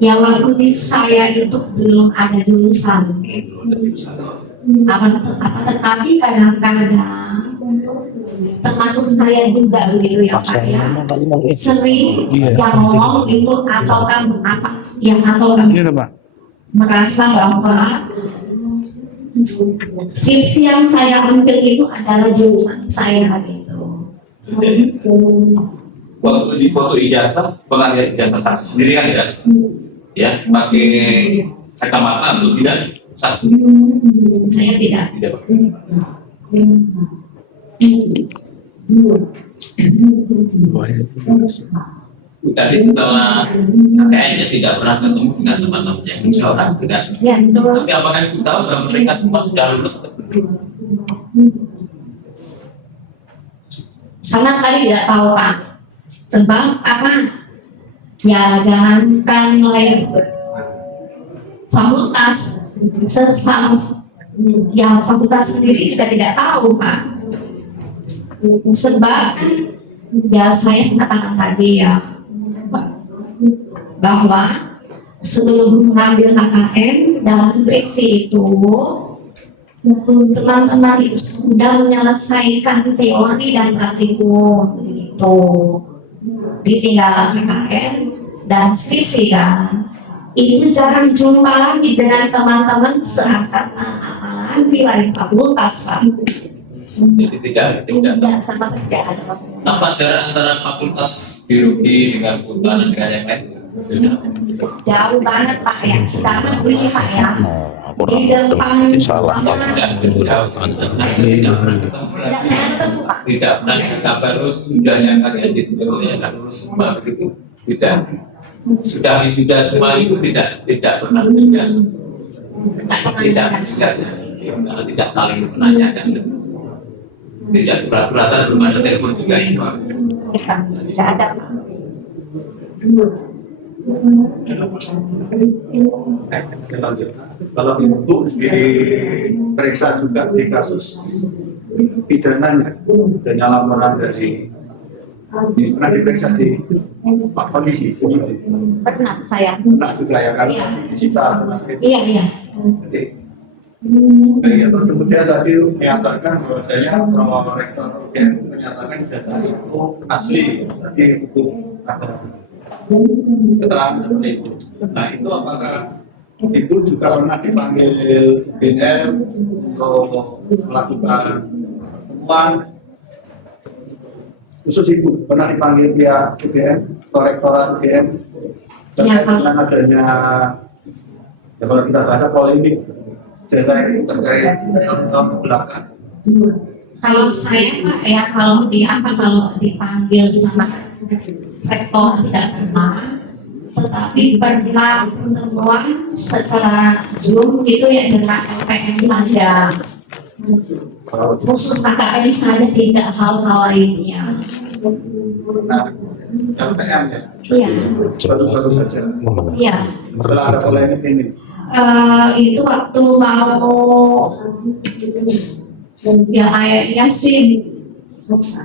Ya waktu saya itu belum ada jurusan. Tetapi kadang-kadang termasuk saya juga begitu ya Pak ya, sering yang ngomong itu atau kan apa yang atau kan merasa bahwa skripsi yang saya ambil itu adalah jurusan saya gitu. Waktu di foto ijazah, pernah lihat ijazah saksi sendiri kan ya? Ya, pakai kacamata atau tidak saksi? Saya tidak. Tidak. Tadi setelah KKN-nya tidak pernah ketemu dengan teman-teman yang seorang tidak. Ya, betul. Tapi apakah ibu tahu bahwa mereka semua sudah lulus atau belum? Sama sekali tidak tahu Pak. Sebab apa? Ya jangankan mulai fakultas, sesama yang fakultas sendiri juga tidak tahu Pak. Sebab kan ya saya katakan tadi ya bahwa sebelum mengambil KKN dalam skripsi itu teman-teman itu sudah menyelesaikan teori dan praktikum begitu, ditinggal KKN dan skripsi kan itu jarang jumpa lagi dengan teman-teman seangkatan apalagi lain fakultas Pak. Jadi tidak Sama saja ada apa jarak antara fakultas biologi dengan kehutanan dengan yang lain? jauh banget Pak ya. Sekarang ini Pak ya Aku di depan salah. Tidak jauh, tidak pernah ketemu lagi. ketemu Pak. Tidak pernah kabar sudah yang kalian ditulisnya kan lulus semua begitu. Tidak sudah wisuda semua itu tidak pernah dengan tidak saling menanyakan, tidak surat-suratan, belum ada telepon juga itu. Tidak ada Pak. Kalau itu diperiksa juga di kasus pidananya dan laporan dari ini pernah diperiksa di Pak Polisi Pernah saya. pernah juga ya kan Iya. disita Iya. jadi terus kemudian tadi menyatakan bahwasanya Prorektor UGM menyatakan ijazah itu asli tadi hukum ada keterangan seperti itu. Nah itu apakah Ibu juga pernah dipanggil BNN untuk melakukan pertemuan khusus Ibu pernah dipanggil pihak UGM, Rektorat UGM terkait dengan adanya ya kalau kita bahasa polemik jasa ini terkait 1 tahun kebelakang. Kalau saya Pak ya kalau dipanggil sama rektor tidak pernah, tetapi pernah pertemuan secara Zoom itu ya dengan LPM saja, khusus KKN saja, tidak hal-hal lainnya. Nah, LPM ya, Iya, baru saja iya. setelah ada polemik ini. Itu waktu mau ya kayaknya sih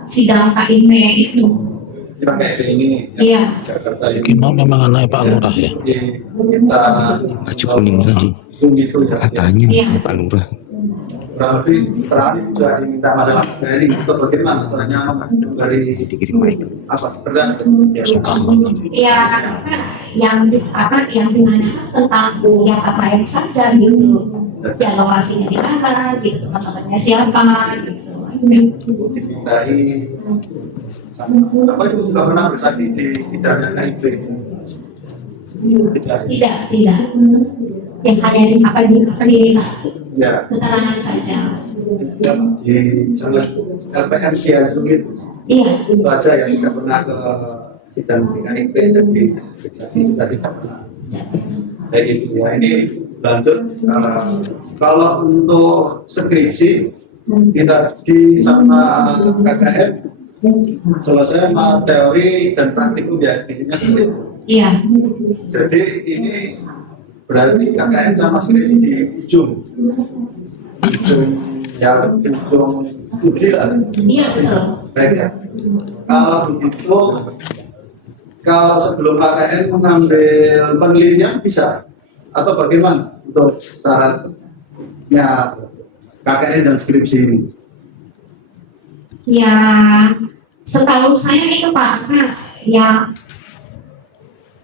sidang KIM itu. Kita kayak ini Iya. Jakarta ini Gimana memang anaknya Pak Lurah ya? kita baju kuning tadi Zoom itu ya. katanya Iya. Pak Lurah. Kurang lebih terakhir juga diminta masalah dari untuk bagaimana tanya dari Dikirim mic. apa sebenarnya Soekarno tadi. Ya yang ditanyakan tentang ya apa yang saja gitu, ya lokasinya di mana gitu, teman-temannya siapa gitu. dimintai apa itu juga pernah bersaksi di sidang KIP Tidak, yang hanya di ya keterangan saja. di sangat LPM ya sulit Iya, itu aja yang tidak pernah ke sidang di KIP jadi bersaksi sudah tidak pernah kayak gitu ya. Ini lanjut kalau untuk skripsi kita di sama KKN selesai teori dan praktikum ya isinya seperti itu. iya, Jadi ini berarti KKN sama skripsi di ujung ya ujung studi lah. iya betul. Baik ya. Kalau begitu kalau sebelum KKN mengambil penelitian bisa atau bagaimana untuk syaratnya KKN dan skripsi ini? Ya, setahu saya itu Pak, ya,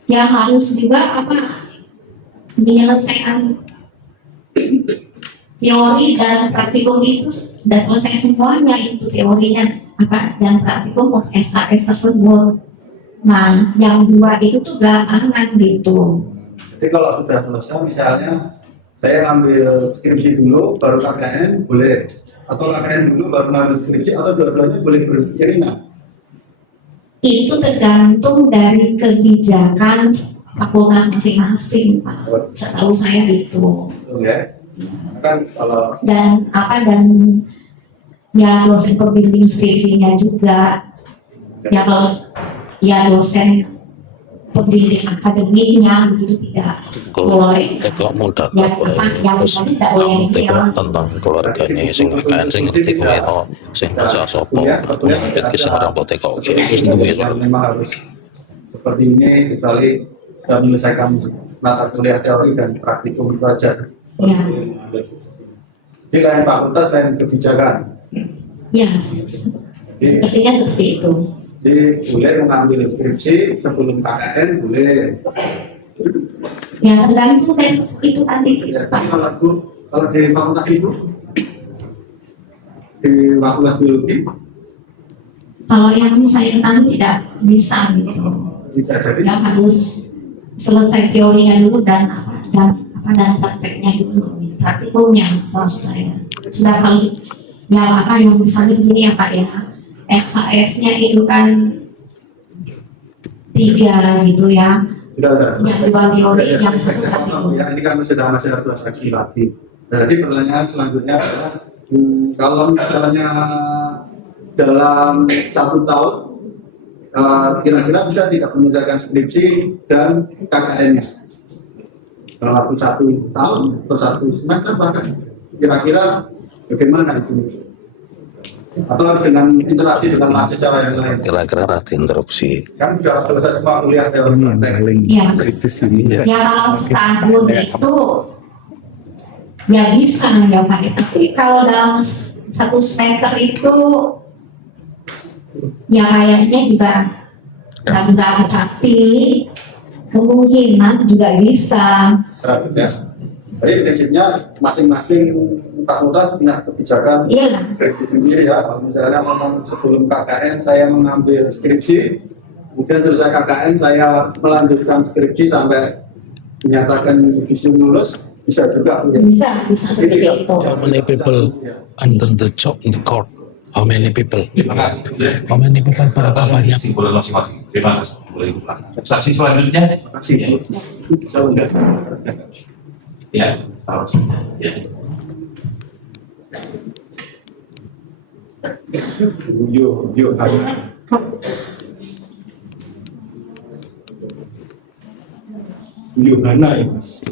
ya harus juga menyelesaikan teori dan praktikum itu sudah selesai semuanya, itu teorinya dan praktikum untuk SKS tersebut. Nah, yang dua itu tuh belakangan gitu. Jadi kalau sudah selesai, misalnya saya ngambil skripsi dulu, baru KKN boleh, atau KKN dulu baru ngambil skripsi, atau dua-duanya boleh beriringan. Itu tergantung dari kebijakan fakultas masing-masing, Pak. Setahu saya gitu. Betul ya? Kan kalau Dan ya dosen pembimbing skripsinya juga, ya kalau ya dosen pembimbing akademiknya begitu tidak boleh. Teko muda Ya yang terus tidak boleh teko tentang keluarganya sing KKN sing ngerti kowe itu sing bahasa sopo aku ngipit ki sing ora teko oke wis duwe yang memang harus seperti ini, kecuali sudah menyelesaikan mata kuliah teori dan praktikum itu aja. Ya. Di lain fakultas, lain kebijakan. Ya, sepertinya seperti itu. Jadi boleh mengambil skripsi sebelum KKN, boleh. Ya tergantung dari itu tadi, Ya, Pak. kalau di fakultas itu, di fakultas biologi, Kalau yang saya ketahui tidak bisa gitu. bisa jadi Ya harus selesai teorinya dulu dan prakteknya dulu, praktikumnya maksud saya. Sedangkan yang misalnya begini ya Pak ya, SHS-nya itu kan 3 gitu ya. sudah. Yang 2 teori, yang 1 Saya praktikum. paham ya, ini kan sudah masih ada saksi lagi. Jadi pertanyaan selanjutnya adalah, kalau misalnya dalam 1 tahun, kira-kira bisa tidak mengerjakan skripsi dan KKN-nya? Dalam waktu 1 tahun atau 1 semester bahkan, kira-kira bagaimana itu? Atau dengan interaksi dengan mahasiswa yang lain? kira-kira rada interupsi Kan sudah selesai semua kuliah teori praktek. Ya. Ya kalau setahun itu ya bisa ya Pak. Tapi kalau dalam 1 semester itu ya kayaknya juga ragu-ragu, tapi kemungkinan juga bisa. Selanjutnya, jadi prinsipnya masing-masing fakultas punya kebijakan Iya. skripsi sendiri ya. Kalau misalnya memang sebelum KKN saya mengambil skripsi, kemudian selesai KKN saya melanjutkan skripsi sampai dinyatakan visum lulus, bisa juga. Ya. Bisa seperti itu. how many people under the job in the court how many people berapa banyak Boleh masing-masing. Terima kasih. Boleh dibuka. Saksi selanjutnya, terima kasih ya. Ya, taruh. Ya. Yuk, Yohana ya Mas.